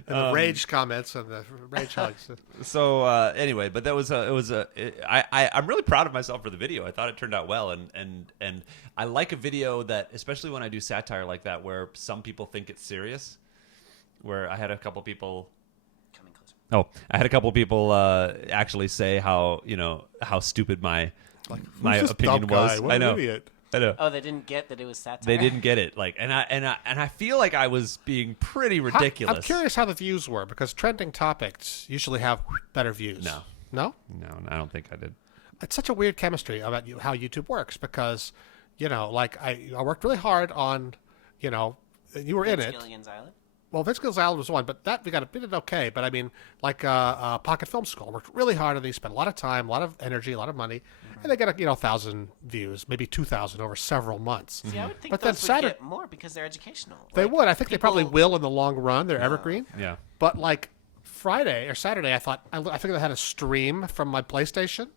the rage comments and the rage hugs. So anyway, but I'm really proud of myself for the video. I thought it turned out well, and I like a video that, especially when I do satire like that, where some people think it's serious. Where I had a couple people. I had a couple people actually say how stupid my opinion was. What I know. An idiot. I know. Oh, they didn't get that it was satire. They didn't get it. And I feel like I was being pretty ridiculous. I'm curious how the views were, because trending topics usually have better views. No, I don't think I did. It's such a weird chemistry about how YouTube works, because I worked really hard on you were in it. Gilligan's Island. Well, Vince Gill's Island was one, but that we did okay. But I mean, Pocket Film School worked really hard, and they spent a lot of time, a lot of energy, a lot of money, and they got 1,000 views, maybe 2,000 over several months. See, I would think but those then would get more because they're educational. They would. I think they probably will in the long run. They're evergreen. Yeah. But Friday or Saturday, I figured I had a stream from my PlayStation.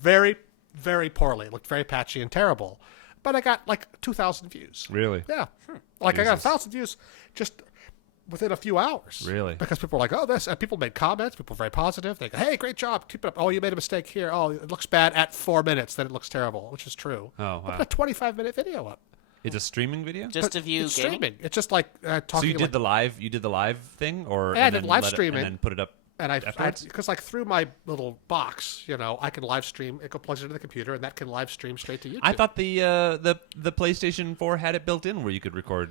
Very, very poorly. It looked very patchy and terrible. But I got 2,000 views. Really? Yeah. I got 1,000 views just within a few hours. Really? Because people were like, oh, this. And people made comments. People were very positive. They go, hey, great job. Keep it up. Oh, you made a mistake here. Oh, it looks bad at 4 minutes. Then it looks terrible, which is true. Oh, wow. I put a 25-minute video up. It's a streaming video? Just to view it's gaming? streaming. It's just talking. So you did the live thing? Or Yeah, I did live streaming. And then put it up And afterwards? because through my little box, I can live stream. It plugs into the computer, and that can live stream straight to YouTube. I thought the PlayStation 4 had it built in where you could record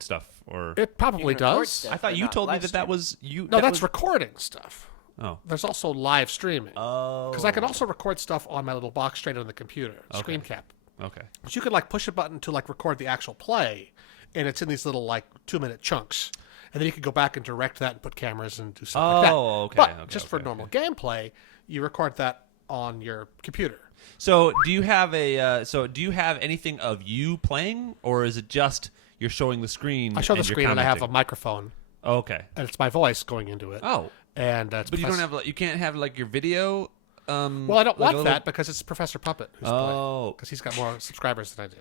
stuff, or it probably does. stuff, I thought but you not told me live that stream. was you. No, that's recording stuff. Oh. There's also live streaming. Oh. Because I can also record stuff on my little box straight on the computer, screen cap. Okay. But you could push a button to record the actual play, and it's in these little 2-minute chunks. And then you could go back and direct that and put cameras and do stuff like that. Oh, okay. But just for normal gameplay, you record that on your computer. So do you have anything of you playing, or is it just you're showing the screen? I show the and you're screen and I have a commenting? microphone, Oh, okay. and it's my voice going into it. Oh, And it's but you don't have you can't have your video. Well, I don't want that because it's Professor Puppet who's playing. Oh. Because he's got more subscribers than I do.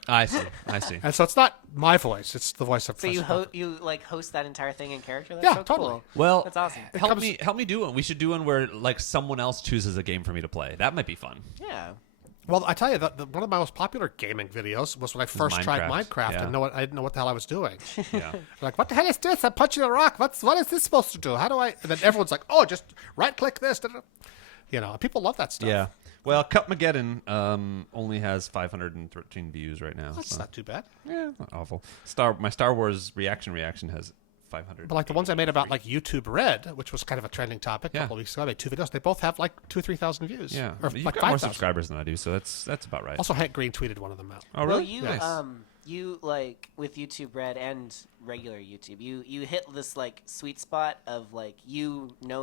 I see. And so it's not my voice; it's the voice of So Professor you host that entire thing in character? That's Yeah, so totally. Cool. Well, That's awesome. Help me do one. We should do one where someone else chooses a game for me to play. That might be fun. Yeah. Well, I tell you, one of my most popular gaming videos was when I first tried Minecraft, yeah. and I didn't know what the hell I was doing. Yeah. What the hell is this? I'm punching a rock. What is this supposed to do? How do I? And then everyone's like, oh, just right-click this. People love that stuff. Yeah. Well, Cutmageddon only has 513 views right now. That's not too bad. Yeah, not awful. My Star Wars reaction has 500. But the ones I made about YouTube Red, which was kind of a trending topic a couple of weeks ago, I made 2 videos. They both have 2,000 or 3,000 views. Yeah, or you've got 5,000. more subscribers than I do, so that's about right. Also, Hank Green tweeted one of them out. Oh, really? Well, Nice. you with YouTube Red and regular YouTube, you hit this sweet spot of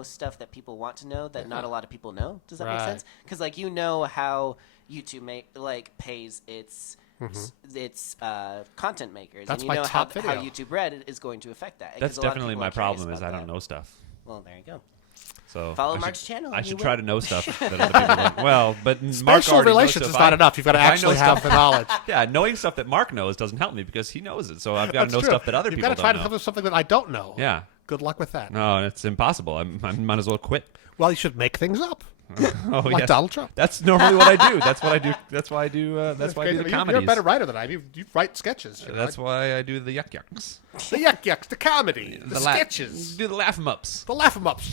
stuff that people want to know that not a lot of people know. Does that make sense? Because how YouTube pays its content makers. That's and my know top how video. YouTube Red is going to affect that. That's 'cause a lot of definitely people my are curious problem is about I don't that. know stuff. Well, there you go. So Follow Mark's channel. I and should you try will. to know stuff that other people don't. Well, but Mark Spatial already knows relations stuff. is not enough. You've got to if I know actually have stuff- the knowledge. Yeah, knowing stuff that Mark knows doesn't help me because he knows it. So I've got to know That's true. stuff that other You've people got to try don't to know. tell us something that I don't know. Yeah. Good luck with that. No, it's impossible. I might as well quit. Well, you should make things up. Oh, Like yes. Donald Trump. That's normally what I do. That's what I do. That's why I do. That's why I do the comedies. You're a better writer than I am. You write sketches. That's why I do the yuck yucks. the yuck yucks, the comedy, the la- sketches, Do the laugh 'em ups. the laugh 'em ups.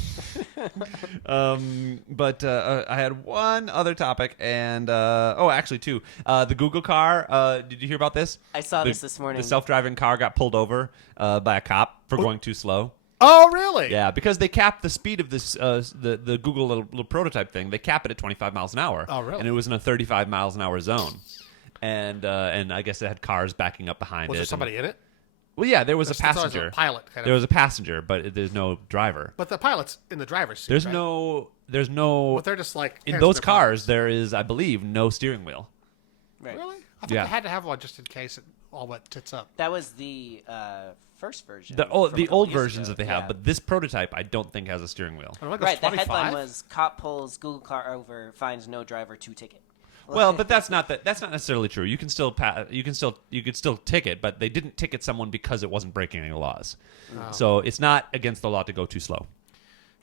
But I had one other topic, and actually two. The Google car. Did you hear about this? I saw this morning. The self-driving car got pulled over by a cop for going too slow. Oh, really? Yeah, because they capped the speed of this the Google little prototype thing. They cap it at 25 miles an hour. Oh, really? And it was in a 35 miles an hour zone, and I guess it had cars backing up behind Was it. there somebody in it? Well, yeah, there was a That's always passenger. a pilot kind of. There was a passenger, but there's no driver. But the pilot's in the driver's seat. There's right? there's no. But they're just like In hands those in their cars, pockets. there is, I believe, no steering wheel. Right. Really? I thought Yeah. they had to have one just in case it all went tits up. That was the first version. The from a couple old years versions ago. that they have, Yeah. but this prototype, I don't think has a steering wheel. Oh, it goes Right. The 25? headline was "Cop pulls Google car over, finds no driver to ticket." Well, but that's not necessarily true. You can still you could still ticket, but they didn't ticket someone because it wasn't breaking any laws. Oh. So it's not against the law to go too slow.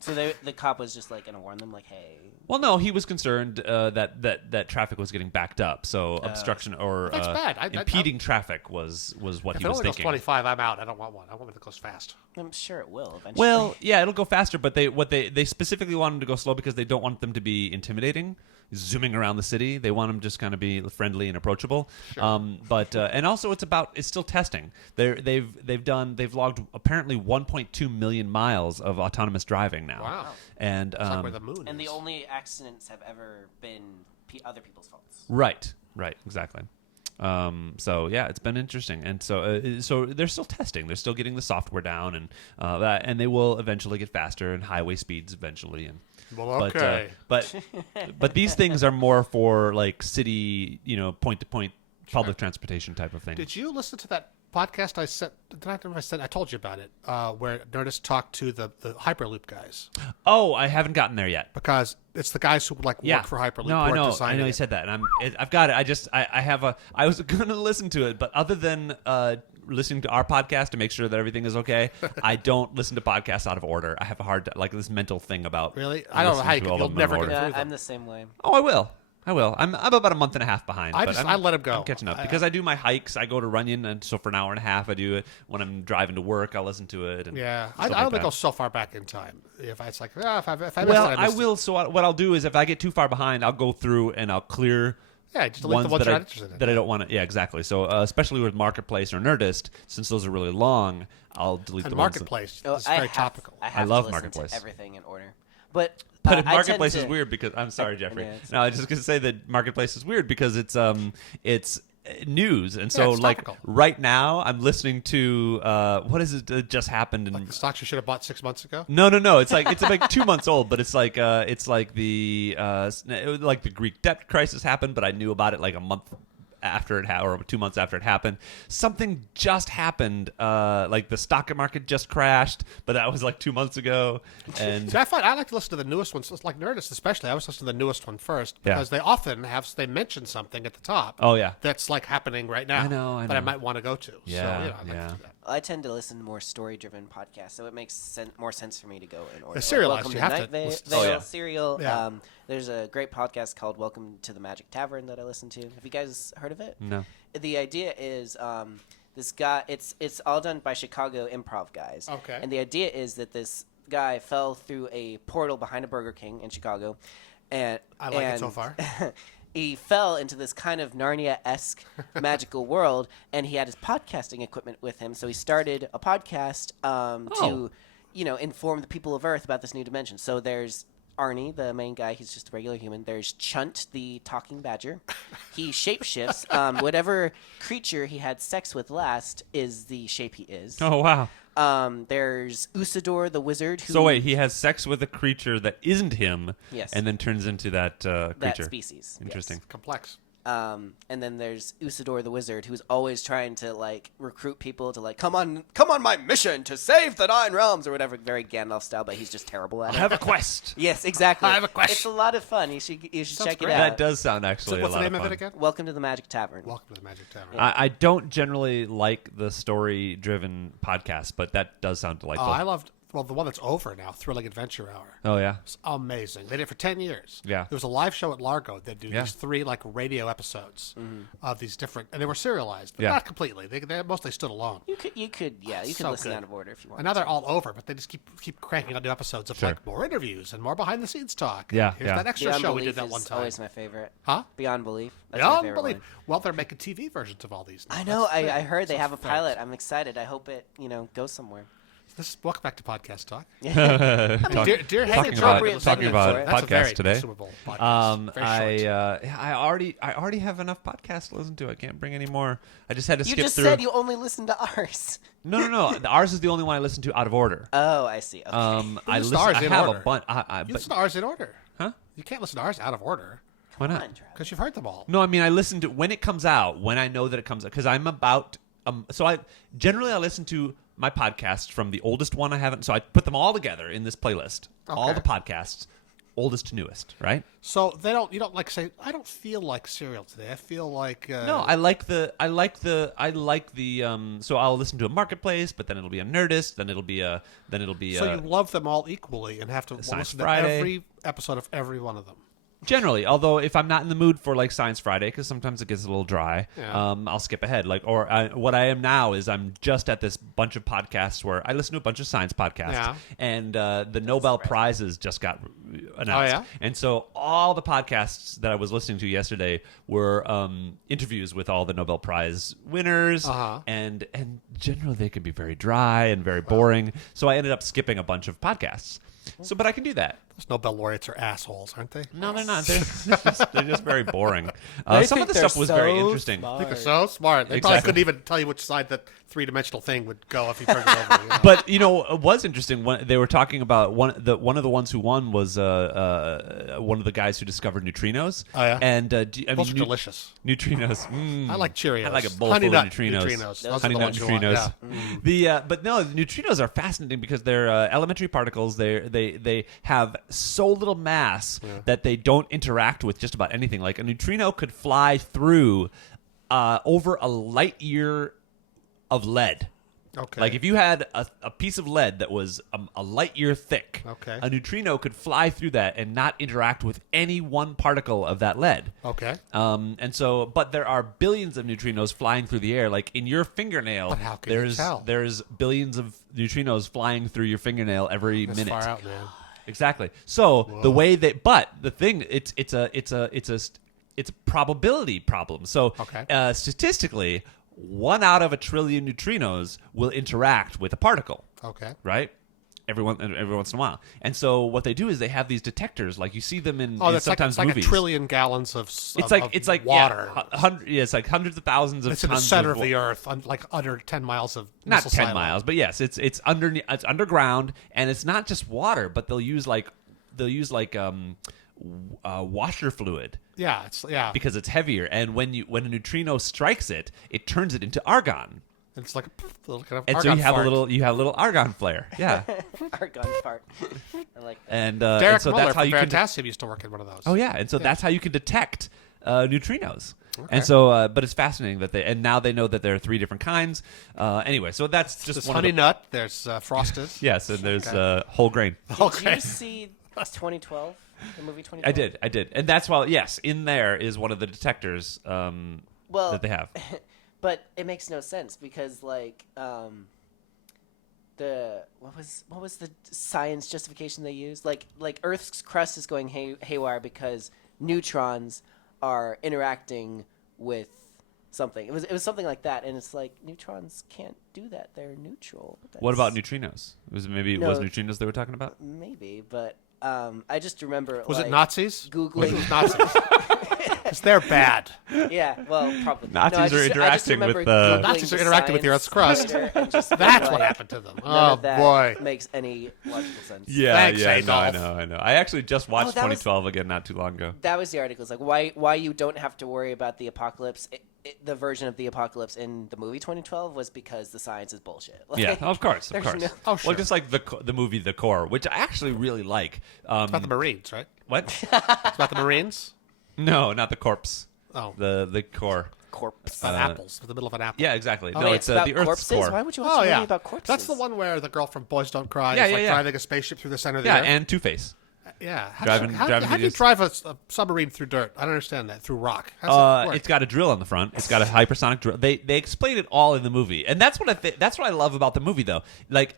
So the cop was just like gonna warn them, like, "Hey." Well, no, he was concerned that traffic was getting backed up. So obstruction or That's bad. impeding traffic was what If he it was only goes thinking. 25, I'm out. I don't want one. I want one that goes fast. I'm sure it will eventually. Well, yeah, it'll go faster, but they specifically want them to go slow because they don't want them to be intimidating, zooming around the city. They want them just kind of be friendly and approachable. But and also it's still testing. They've logged apparently 1.2 million miles of autonomous driving now. Wow. And It's like where the moon and is. the only accidents have ever been other people's faults. right, exactly. So yeah, it's been interesting, and so they're still testing. They're still getting the software down, and they will eventually get faster and highway speeds eventually. And Well, okay. but these things are more for like city, point to point public transportation type of thing. Did you listen to that podcast I sent? I told you about it, where Nerdist talked to the Hyperloop guys, Oh, I haven't gotten there yet. because it's the guys who work for Hyperloop. No, who I are know. I designing know you it. said that, and I've got it. I was going to listen to it, but other than listening to our podcast to make sure that everything is okay, I don't listen to podcasts out of order. I have a hard this mental thing about Really? I don't know how listening to all you'll of them in never order. get Yeah, through them. I'm the same way. Oh, I will. I'm about a month and a half behind. I but let 'em go. I'm catching up because I do my hikes. I go to Runyon, and so for an hour and a half, I do it. When I'm driving to work, I'll listen to it. And Yeah, stuff I like only that. go so far back in time. If I missed it, Well, I I missed it. will. So what I'll do is, if I get too far behind, I'll go through and I'll clear. Yeah, just delete the ones that you're I, not interested in. that I don't want to. Yeah, exactly. So especially with Marketplace or Nerdist, since those are really long, I'll delete And the ones. Marketplace Oh, is very topical. I have love to listen Marketplace. to everything in order, but But I tend Marketplace is to- weird because I'm sorry, Jeffrey. Yeah, it's No, I was just gonna say that Marketplace is weird because it's news, and so it's like topical. right now I'm listening to what is it that just happened in. The stocks you should have bought 6 months ago. No. It's like 2 months old, but it's like the Greek debt crisis happened, but I knew about it like a month after it or 2 months after it happened. Something just happened, like the stock market just crashed, but that was like 2 months ago. And See, I like to listen to the newest ones, like Nerdist especially. I always listen to the newest one first Yeah. because they often they mention something at the top. oh yeah, That's like happening right now. I know. That I might want to go to. Yeah, so, I like yeah. to do that. I tend to listen to more story-driven podcasts, so it makes more sense for me to go in order. serialized, Welcome you to have Night to Vale, listen- Oh, yeah. Serial. Yeah. There's a great podcast called Welcome to the Magic Tavern that I listen to. Have you guys heard of it? no. The idea is this guy. It's all done by Chicago improv guys. Okay. And the idea is that this guy fell through a portal behind a Burger King in Chicago, and I like it so far. He fell into this kind of Narnia-esque magical world, and he had his podcasting equipment with him. So he started a podcast to, inform the people of Earth about this new dimension. So there's Arnie, the main guy. He's just a regular human. There's Chunt, the talking badger. He shapeshifts. Whatever creature he had sex with last is the shape he is. Oh wow. There's Usador, the wizard. Who, So wait, he has sex with a creature that isn't him, Yes. and then turns into that creature. that species. Interesting. Complex. And then there's Usador the wizard, who's always trying to recruit people to come on my mission to save the 9 realms or whatever, very Gandalf style, but he's just terrible at I it. have a quest. Yes, exactly. I have a quest. It's a lot of fun. You should Sounds check great. it That out. does sound So actually what's a lot the name of of fun. it again? Welcome to the Magic Tavern. Welcome to the Magic Tavern. I don't generally like the story-driven podcasts, but that does sound delightful. I loved the one that's over now, Thrilling Adventure Hour. Oh yeah. It's amazing. They did it for 10 years. Yeah. There was a live show at Largo that do these 3 like radio episodes of these different, and they were serialized, but not completely. They mostly stood alone. You could So listen good. out of order if you want. And now they're all over, but they just keep cranking out new episodes of like more interviews and more behind the scenes talk. Yeah, Here's yeah. that extra Beyond show we Belief did that one is time. always my favorite. Huh? Beyond Belief. That's my Beyond favorite belief. one. Well, they're making TV versions of all these. Now. I know. That's I heard they so have a fair. pilot. I'm excited. I hope it goes somewhere. Welcome back to Podcast Talk. Talking Deer Talking about appropriate talking segment about for it. That's a very podcasts today. consumable podcast. Very short. I already have enough podcasts to listen to. I can't bring any more. I just had to You skip just through. said you only listen to ours. No. Ours is the only one I listen to out of order. Oh, I see. Okay. I listen to listen. ours I in have order. a bunch. You But listen to ours in order. huh? You can't listen to ours out of order Why Come not? on, Travis. because you've heard them all. No, I mean I listen to when it comes out. When I know that it comes out, because I'm about. So I listen to my podcasts from the oldest one I haven't. So I put them all together in this playlist. All Okay. the podcasts, oldest to newest, right? So you don't like say I don't feel like cereal today. I feel like No, I like the. So I'll listen to a Marketplace, but then it'll be a Nerdist, then it'll be a. So you love them all equally and have to Science listen Friday. to every episode of every one of them. Generally, although if I'm not in the mood for like Science Friday, because sometimes it gets a little dry, Yeah. I'll skip ahead. What I am now is I'm just at this bunch of podcasts where I listen to a bunch of science podcasts, Yeah. and the Nobel Prizes just got announced. Oh, yeah? And so all the podcasts that I was listening to yesterday were interviews with all the Nobel Prize winners, and generally they can be very dry and very boring. So I ended up skipping a bunch of podcasts. So, but I can do that. Those Nobel laureates are assholes, aren't they? No, they're not. They're just very boring. They Some of think the they're stuff was very so interesting. smart. They're so smart. They probably couldn't even tell you which side that three-dimensional thing would go if you turned it over. You know? But it was interesting. They were talking about one of the ones who won was one of the guys who discovered neutrinos. Oh, yeah? And Those are delicious. Neutrinos. I like Cheerios. I like a bowl Honey full of nut neutrinos. Those Honey are the nut ones you want. neutrinos. Yeah. But no, the neutrinos are fascinating because they're elementary particles. They have so little mass that they don't interact with just about anything. Like a neutrino could fly through over a light year of lead. Okay. Like if you had a piece of lead that was a light year thick, Okay. a neutrino could fly through that and not interact with any one particle of that lead. Okay. But there are billions of neutrinos flying through the air. Like in your fingernail, But how can you tell? there's billions of neutrinos flying through your fingernail every That's minute. far out, man. Exactly. So the way but the thing, it's a probability problem. So Okay. statistically, 1 out of a trillion neutrinos will interact with a particle, Okay. right? Every once in a while. And so what they do is they have these detectors, like you see them in That's sometimes like movies. a trillion gallons of It's like water. it's like hundreds of thousands of It's in the tons center of of the earth, like under 10 miles of not missile 10 silo. miles, but yes, it's underground, and it's not just water, but they'll use washer fluid Yeah, because it's heavier, and when a neutrino strikes it, it turns it into argon. it's like a little kind of And argon so you have fart. a little argon flare, yeah. Argon fart. I like that. And Derek so Muller that's how from you can. Fantastic used to work in one of those. Oh yeah, and so that's how you can detect neutrinos. And so, but it's fascinating that and now they know that there are 3 different kinds. Anyway, so that's just There's one honey of the, nut. There's frosted. yes, and there's whole grain. Did Okay. you see 2012? The movie 2012? I did, and that's why yes, in there is one of the detectors that they have. But it makes no sense because like what was the science justification they used? Like Earth's crust is going haywire because neutrons are interacting with something. It was something like that, and it's like neutrons can't do that. They're neutral. What about neutrinos? Was neutrinos they were talking about? Maybe, but I just remember. Was like, it Nazis? Googling. It was Nazis. Because they're bad. Yeah, well, probably. Nazis I are just interacting remember with, Googling Nazis are the interacting with the Earth's crust. science and just That's being what like, happened to them. None Oh, of that boy. makes any logical sense. Yeah, Thanks, I Adolf. know. I actually just watched that was- 2012 again not too long ago. That was the article. It's like why you don't have to worry about the apocalypse. The version of the apocalypse in the movie 2012 was because the science is bullshit. Like, Yeah, of course. there's no- Oh, sure. Well, just like the movie The Core, which I actually really like. It's about the Marines, right? What? It's about the Marines? No, not the corpse. Oh. The Core. corpse. apples, in the middle of an apple. Yeah, exactly. Oh, no, wait, it's about the Earth's corpses? core. Why would you watch Oh a yeah, movie about corpses? that's the one where the girl from Boys Don't Cry Yeah, is yeah. driving a spaceship through the center of the Yeah, Earth. and Two-Face. Yeah, Driving how do you just- drive a submarine through dirt? I don't understand that. Through rock. How's it work? It's got a drill on the front. It's got a hypersonic drill. They explain it all in the movie, and that's what that's what I love about the movie, though. Like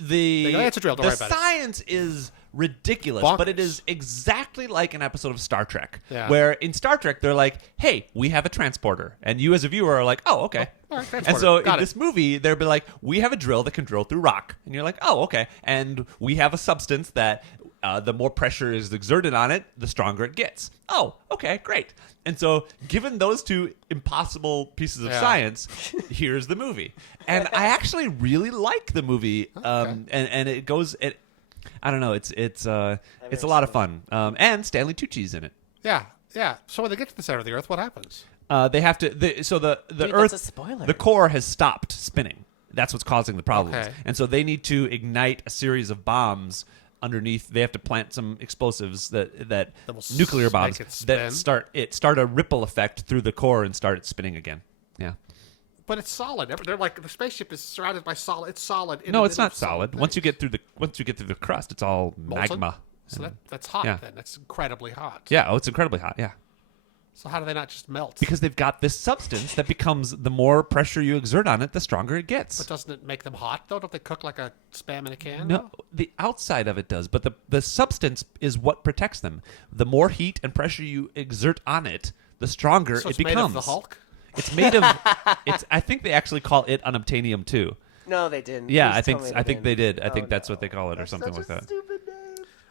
They go, "It's a drill, don't the worry about it." science is ridiculous, but it Bonkers. is exactly like an episode of Star Trek, Yeah. where in Star Trek they're like, "Hey, we have a transporter," and you as a viewer are like, "Oh, okay." all right, And transporter. so Got in it. this movie, they'll be like, "We have a drill that can drill through rock," and you're like, "Oh, okay." And we have a substance that the more pressure is exerted on it, the stronger it gets. Oh, okay, great. And so, given those two impossible pieces of Yeah. science, here's the movie. And I actually really like the movie. And it goes. I don't know. It's a lot of fun. And Stanley Tucci's in it. Yeah. So when they get to the center of the Earth, what happens? They have to. The Dude, Earth. that's a spoiler. The core has stopped spinning. That's what's causing the problems. Okay. And so they need to ignite a series of bombs underneath. They have to plant some explosives that will nuclear bombs make it spin. that start a ripple effect through the core and start it spinning again. Yeah. But it's solid. They're like the spaceship is surrounded by solid. It's solid. No, it's not solid. Once you get through the crust, it's all Molten? magma. So that's hot. Yeah. Then that's incredibly hot. Yeah. Oh, it's incredibly hot. Yeah. So how do they not just melt? Because they've got this substance that becomes the more pressure you exert on it, the stronger it gets. But doesn't it make them hot though? Don't they cook like a spam in a can? No, the outside of it does, but the substance is what protects them. The more heat and pressure you exert on it, the stronger So it it's made becomes. of the Hulk. It's made of. I think they actually call it unobtainium too. No, they didn't. Yeah, Please I think they did. I Oh, think that's no. what they call it, or something like that. Stupid name.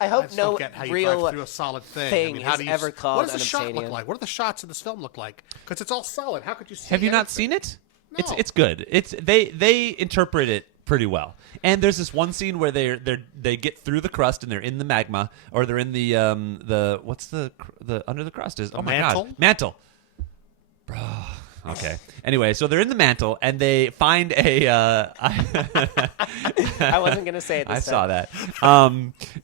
I I hope just no don't get how you real drive through a solid thing. thing I mean, how is do you, ever called What does the shot look unobtainium. like? What do the shots in this film look like? Because it's all solid. How could you see? Have you not anything? seen it? No. It's good. They interpret it pretty well. And there's this one scene where they get through the crust and they're in the magma, or they're in the what's the under the crust is? Oh my mantle? god, mantle. Bro. Okay. Anyway, so they're in the mantle and they find a. I wasn't gonna say it. This I time. saw that.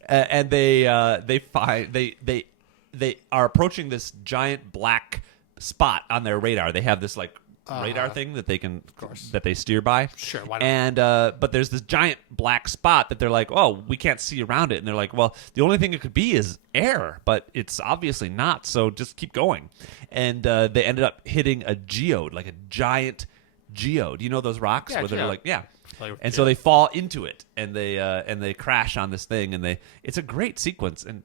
And they find they are approaching this giant black spot on their radar. They have this like radar thing that they can that they steer by. Sure, why not? And but there's this giant black spot that they're like, oh, we can't see around it. And they're like, well, the only thing it could be is air, but it's obviously not. So just keep going. And they ended up hitting a geode, like a giant geode. You know those rocks Yeah, where they're geode. like, yeah. Like, And so they fall into it, and they crash on this thing, and it's a great sequence, and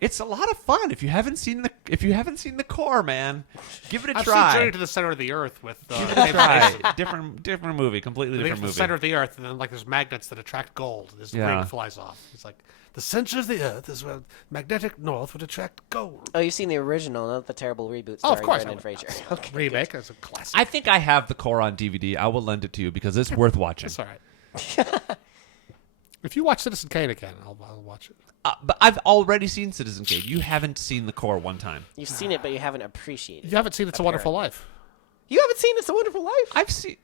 it's a lot of fun. If you haven't seen the core, man, give it a I've try. seen Journey to the Center of the Earth with Try. different movie, completely They get different to the movie. center of the Earth, and then like there's magnets that attract gold. And his Yeah. ring flies off. It's like the center of the Earth is where magnetic north would attract gold. Oh, you've seen the original, not the terrible reboot Oh, of starring course I Brendan would. Fraser. Okay, good. Remake as a classic. I think I have the core on DVD. I will lend it to you because it's worth watching. It's all right. If you watch Citizen Kane again, I'll watch it. But I've already seen Citizen Kane. You haven't seen the core one time. You've seen it, but you haven't appreciated You it. haven't seen It's a Wonderful Apparently. Life. You haven't seen It's a Wonderful Life? I've seen.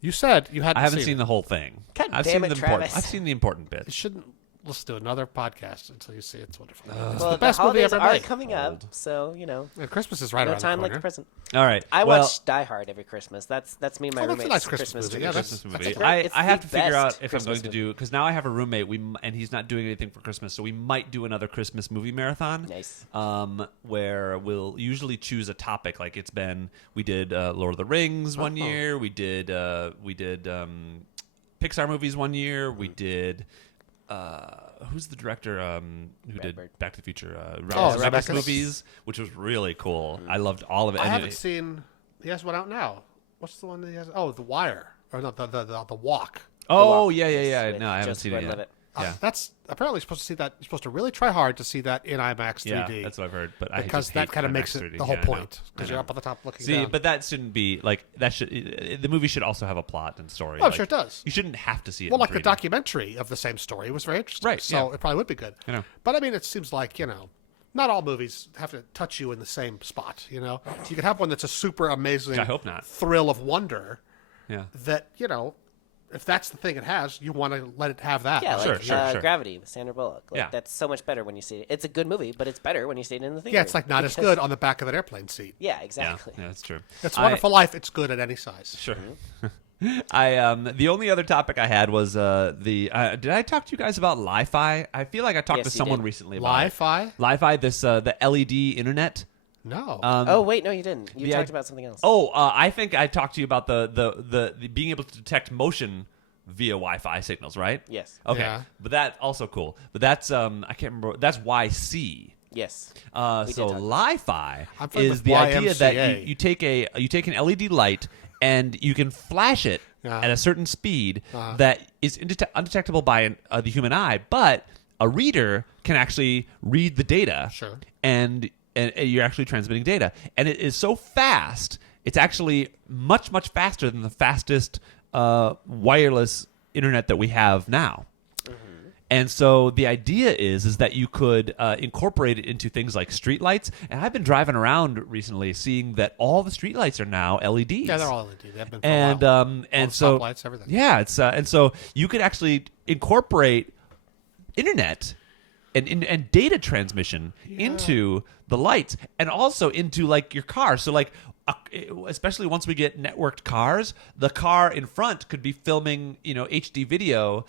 You said you hadn't. I haven't seen it. the whole thing. God I've damn seen it, the important. Travis. I've seen the important You bits. shouldn't listen to another podcast until you see It's Wonderful Life. It's Well, the best movie holidays ever are made. coming up, so you know, And Christmas is right no around time the like corner. the present. All right. I well, watch Die Hard every Christmas. That's me and my Oh, that's a roommate's nice Christmas movie. tradition. Yeah, that's- Christmas that's movie. a great- it's I have the to figure out best if I'm Christmas going to movie. do because now I have a roommate. And he's not doing anything for Christmas, so we might do another Christmas movie marathon. Nice. Where we'll usually choose a topic. Like we did Lord of the Rings one year. We did Pixar movies one year. We did. Who's the director who did Brad Bird. Back to the Future? Oh, Zemeckis Zemeckis. movies, which was really cool. I loved all of it. I And haven't seen. He has one out now. What's the one that he has? Oh, The Wire, or not the Walk. Oh Walk yeah. with No, I haven't Joseph seen it yet. Gordon-Levitt. Yeah. That's apparently supposed to see that. You're supposed to really try hard to see that in IMAX 3D. Yeah, that's what I've heard. But I because just that hate kind of IMAX makes 3D. it the whole Yeah, I know. point. I Because know. you're up at the top looking See, down. but that shouldn't be like that. The movie should also have a plot and story. Oh, I'm like, sure it does. You shouldn't have to see it. Well, in like the 3D. documentary of the same story was very interesting. Right, So yeah. it probably would be good. I know. But I mean, it seems like, not all movies have to touch you in the same spot, So you could have one that's a super amazing I hope not. thrill of wonder Yeah. that, if that's the thing it has, you want to let it have that. Yeah, right? like Gravity with Sandra Bullock. Like, Yeah. that's so much better when you see it. It's a good movie, but it's better when you see it in the theater. Yeah, it's like not as good on the back of an airplane seat. Yeah, Yeah, exactly. yeah, that's true. It's a Wonderful Life. It's good at any size. Sure. The only other topic I had was did I talk to you guys about Li-Fi? I feel like I talked Yes, to you someone did. recently about Li-Fi? it. Li-Fi, this the LED internet. No. Oh, wait, no, you didn't. You the talked i- about something else. I think I talked to you about the being able to detect motion via Wi-Fi signals, right? Yes. Okay, Yeah. but that also cool. But that's I can't remember. That's YC. Yes. So did talk about Li-Fi I'm familiar is with the idea that YMCA. you take an LED light and you can flash it Uh-huh. at a certain speed that is undetectable by the human eye, but a reader can actually read the data. Sure. And you're actually transmitting data, and it is so fast. It's actually much faster than the fastest wireless internet that we have now. And so the idea is that you could incorporate it into things like streetlights. And I've been driving around recently, seeing that all the streetlights are now LEDs. Yeah, they're all LED. They've been for a while. And the so stoplights, everything. Yeah, it's and so you could actually incorporate internet and data transmission into the lights, and also into like your car. So like. Especially once we get networked cars, the car in front could be filming, HD video.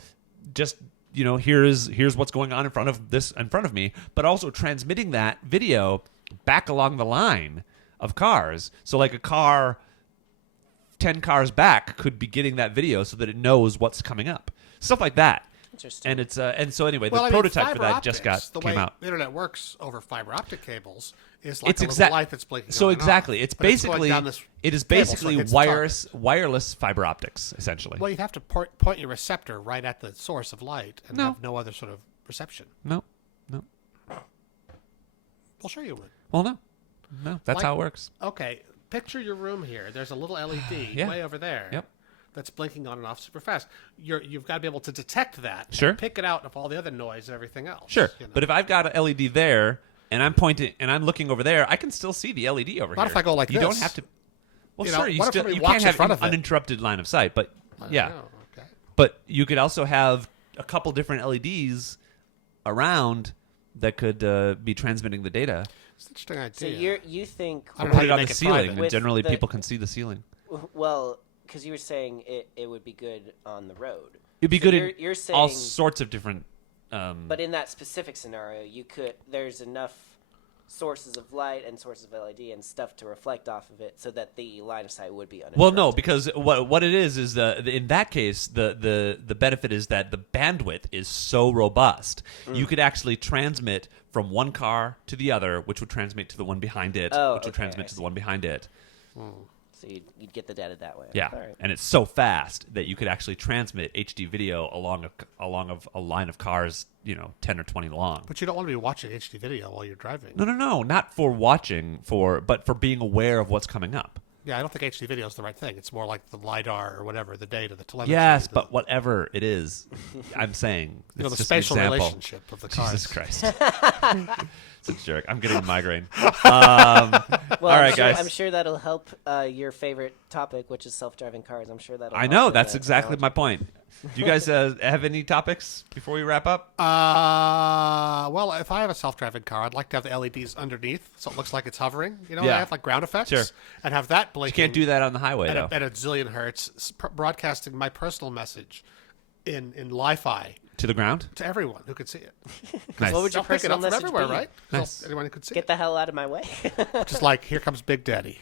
Just here's what's going on in front of me, but also transmitting that video back along the line of cars. So like a car 10 cars back could be getting that video so that it knows what's coming up. Stuff like that. Interesting. And it's and so anyway, Well, the I mean, prototype for fiber that optics, just the came way out. the internet works over fiber optic cables is like It's a little exact- light that's blinking. So on and exactly, off. it's But going basically down this it is cable, so basically it hits the target. wireless fiber optics essentially. Well, you'd have to point your receptor right at the source of light and No. have no other sort of reception. No. Well, sure you would. Well, no, that's Like- how it works. Okay, picture your room here. There's a little LED Yeah. way over there. Yep. That's blinking on and off super fast. You've got to be able to detect that. Sure. And pick it out of all the other noise and everything else. Sure, you know. but if I've got an LED there and I'm pointing and I'm looking over there, I can still see the LED over Not here. if I go like you this. don't have to. Well, You know, sure, you what if still somebody you walks can't in have front of it? uninterrupted line of sight, but yeah, Oh, okay. but you could also have a couple different LEDs around that could be transmitting the data. It's an interesting So idea. you think I don't know how Put you it on make the it ceiling, private. and With generally the- people can see the ceiling. well, because you were saying it would be good on the road. It'd be So good you're in saying, all sorts of different. but in that specific scenario, there's enough sources of light and sources of LED and stuff to reflect off of it, so that the line of sight would be uninterrupted. Well, no, because what it is in that case the benefit is that the bandwidth is so robust. You could actually transmit from one car to the other, which would transmit to the one behind it, Oh, which would okay, transmit I to the see. one behind it. So you'd get the data that way. Yeah, All right. and it's so fast that you could actually transmit HD video along a line of cars, 10 or 20 long. But you don't want to be watching HD video while you're driving. No, not for watching, but for being aware of what's coming up. Yeah, I don't think HD video is the right thing. It's more like the LiDAR or whatever, the data, the telemetry. Yes, the, but whatever it is, I'm saying the it's just an spatial example. relationship of the cars. Jesus Christ. It's a jerk. I'm getting a migraine. Well, all right, sure, guys. I'm sure that'll help your favorite topic, which is self-driving cars. I'm sure that'll. I help know. with That's the exactly my technology. point. Do you guys have any topics before we wrap up? Well, if I have a self-driving car, I'd like to have the LEDs underneath, so it looks like it's hovering. You know, Yeah. I have like ground effects, Sure. and have that You blinking. can't do that on the highway, at though. a zillion hertz, broadcasting my personal message in Li-Fi To the ground? to everyone who could see it. Nice. What would your They'll pick it personal up from message everywhere, be? right? Nice. Anyone who could see Get the hell out of my way. it. Just like, here comes Big Daddy.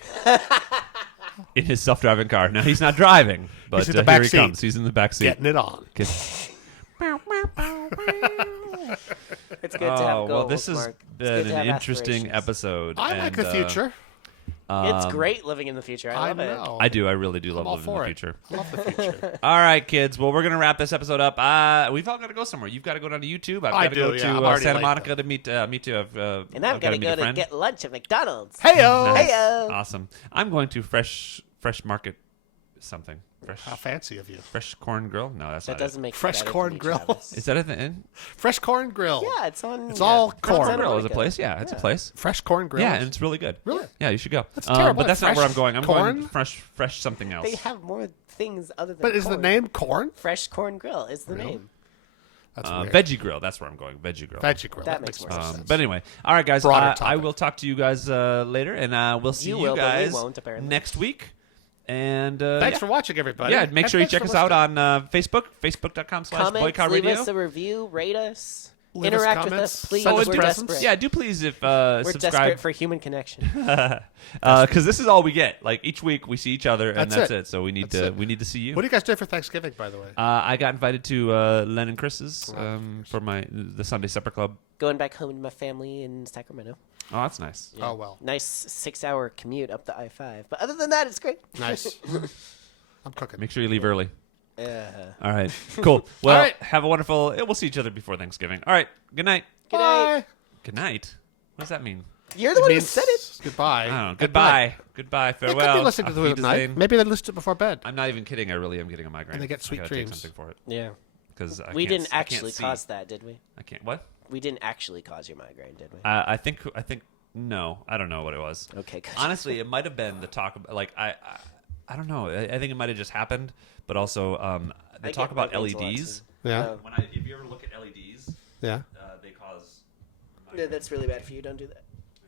In his self-driving car. Now, he's not driving, but He's in the here back he seat. comes. He's in the back seat. Getting it on. It's good to have goals, well, this has Mark. It's been good to an have interesting aspirations. episode. I like and, the future. It's great living in the future. I love it. know. I do. I really do love I'm all living in for the it. future. I love the future. All right, kids. Well, we're going to wrap this episode up. We've all got to go somewhere. You've got to go down to YouTube. I've I got to go do, yeah. I'm to already Santa late, Monica though. to meet to And I've got to meet go a to friend. get lunch at McDonald's. Heyo! Nice. Heyo! Awesome. I'm going to Fresh Market something. Fresh. How fancy of you. Fresh corn grill? No, that's That not doesn't make it Fresh better for corn me, grill. Travis. it. Is that a thing? Fresh Corn Grill. Yeah, it's on. It's all corn. Santa Grill is a Monica. place. Yeah, it's a place. Fresh Corn Grill. Yeah, and it's really good. Really? Yeah, you should go. That's terrible. But that's not where Fresh I'm going. I'm corn? going fresh something else. They have more things other than. But is the corn. name corn? Fresh Corn Grill? Is the name? That's weird. Veggie Grill. That's where I'm going. Veggie Grill. Veggie Grill. That That makes makes more more sense. But anyway, all right, guys. Broader I topic. will talk to you guys later, and we'll see You you, will, but we guys won't, apparently. next week. And Thanks yeah. for watching, everybody. Yeah, make And sure you thanks check for us out listening. on Facebook, facebook.com/boycott Comments, radio. leave us a review, rate us, Leave us interact with comments, us, please. send We're us presents. desperate. Yeah, do please if We're subscribe desperate for human connection. because this is all we get. Like each week we see each other and That's that's it. it. So we need That's to it. we need to see you. What do you guys do for Thanksgiving, by the way? I got invited to Len and Chris's for the Sunday Supper Club. Going back home to my family in Sacramento. Oh, that's nice. Oh, well. Nice 6-hour commute up the I-5. But other than that, it's great. Nice. I'm cooking. Make sure you leave early. Uh, All right, cool. Well, All right. have a wonderful. We'll see each other before Thanksgiving. All right, good night. Good night. Bye. Good night. What does that mean? You're the one who Means said it. Goodbye. I don't know. At Goodbye. night. Goodbye. They Farewell. could be listening to Auf the at night. Wiedersehen. Maybe they listen to it before bed. I'm not even kidding. I really am getting a migraine. And they get sweet I gotta take dreams. something for it Yeah. because We didn't actually cause that, did we? I can't. What? We didn't actually cause your migraine, did we? I think. No. I don't know what it was. Okay, good. Honestly, it might have been the talk. Like I don't know. I think it might have just happened. But also, they I talk get about migraines a lot, LEDs. too. Yeah. Oh. If you ever look at LEDs, Yeah. they cause. No, that's really bad for you. Don't do that.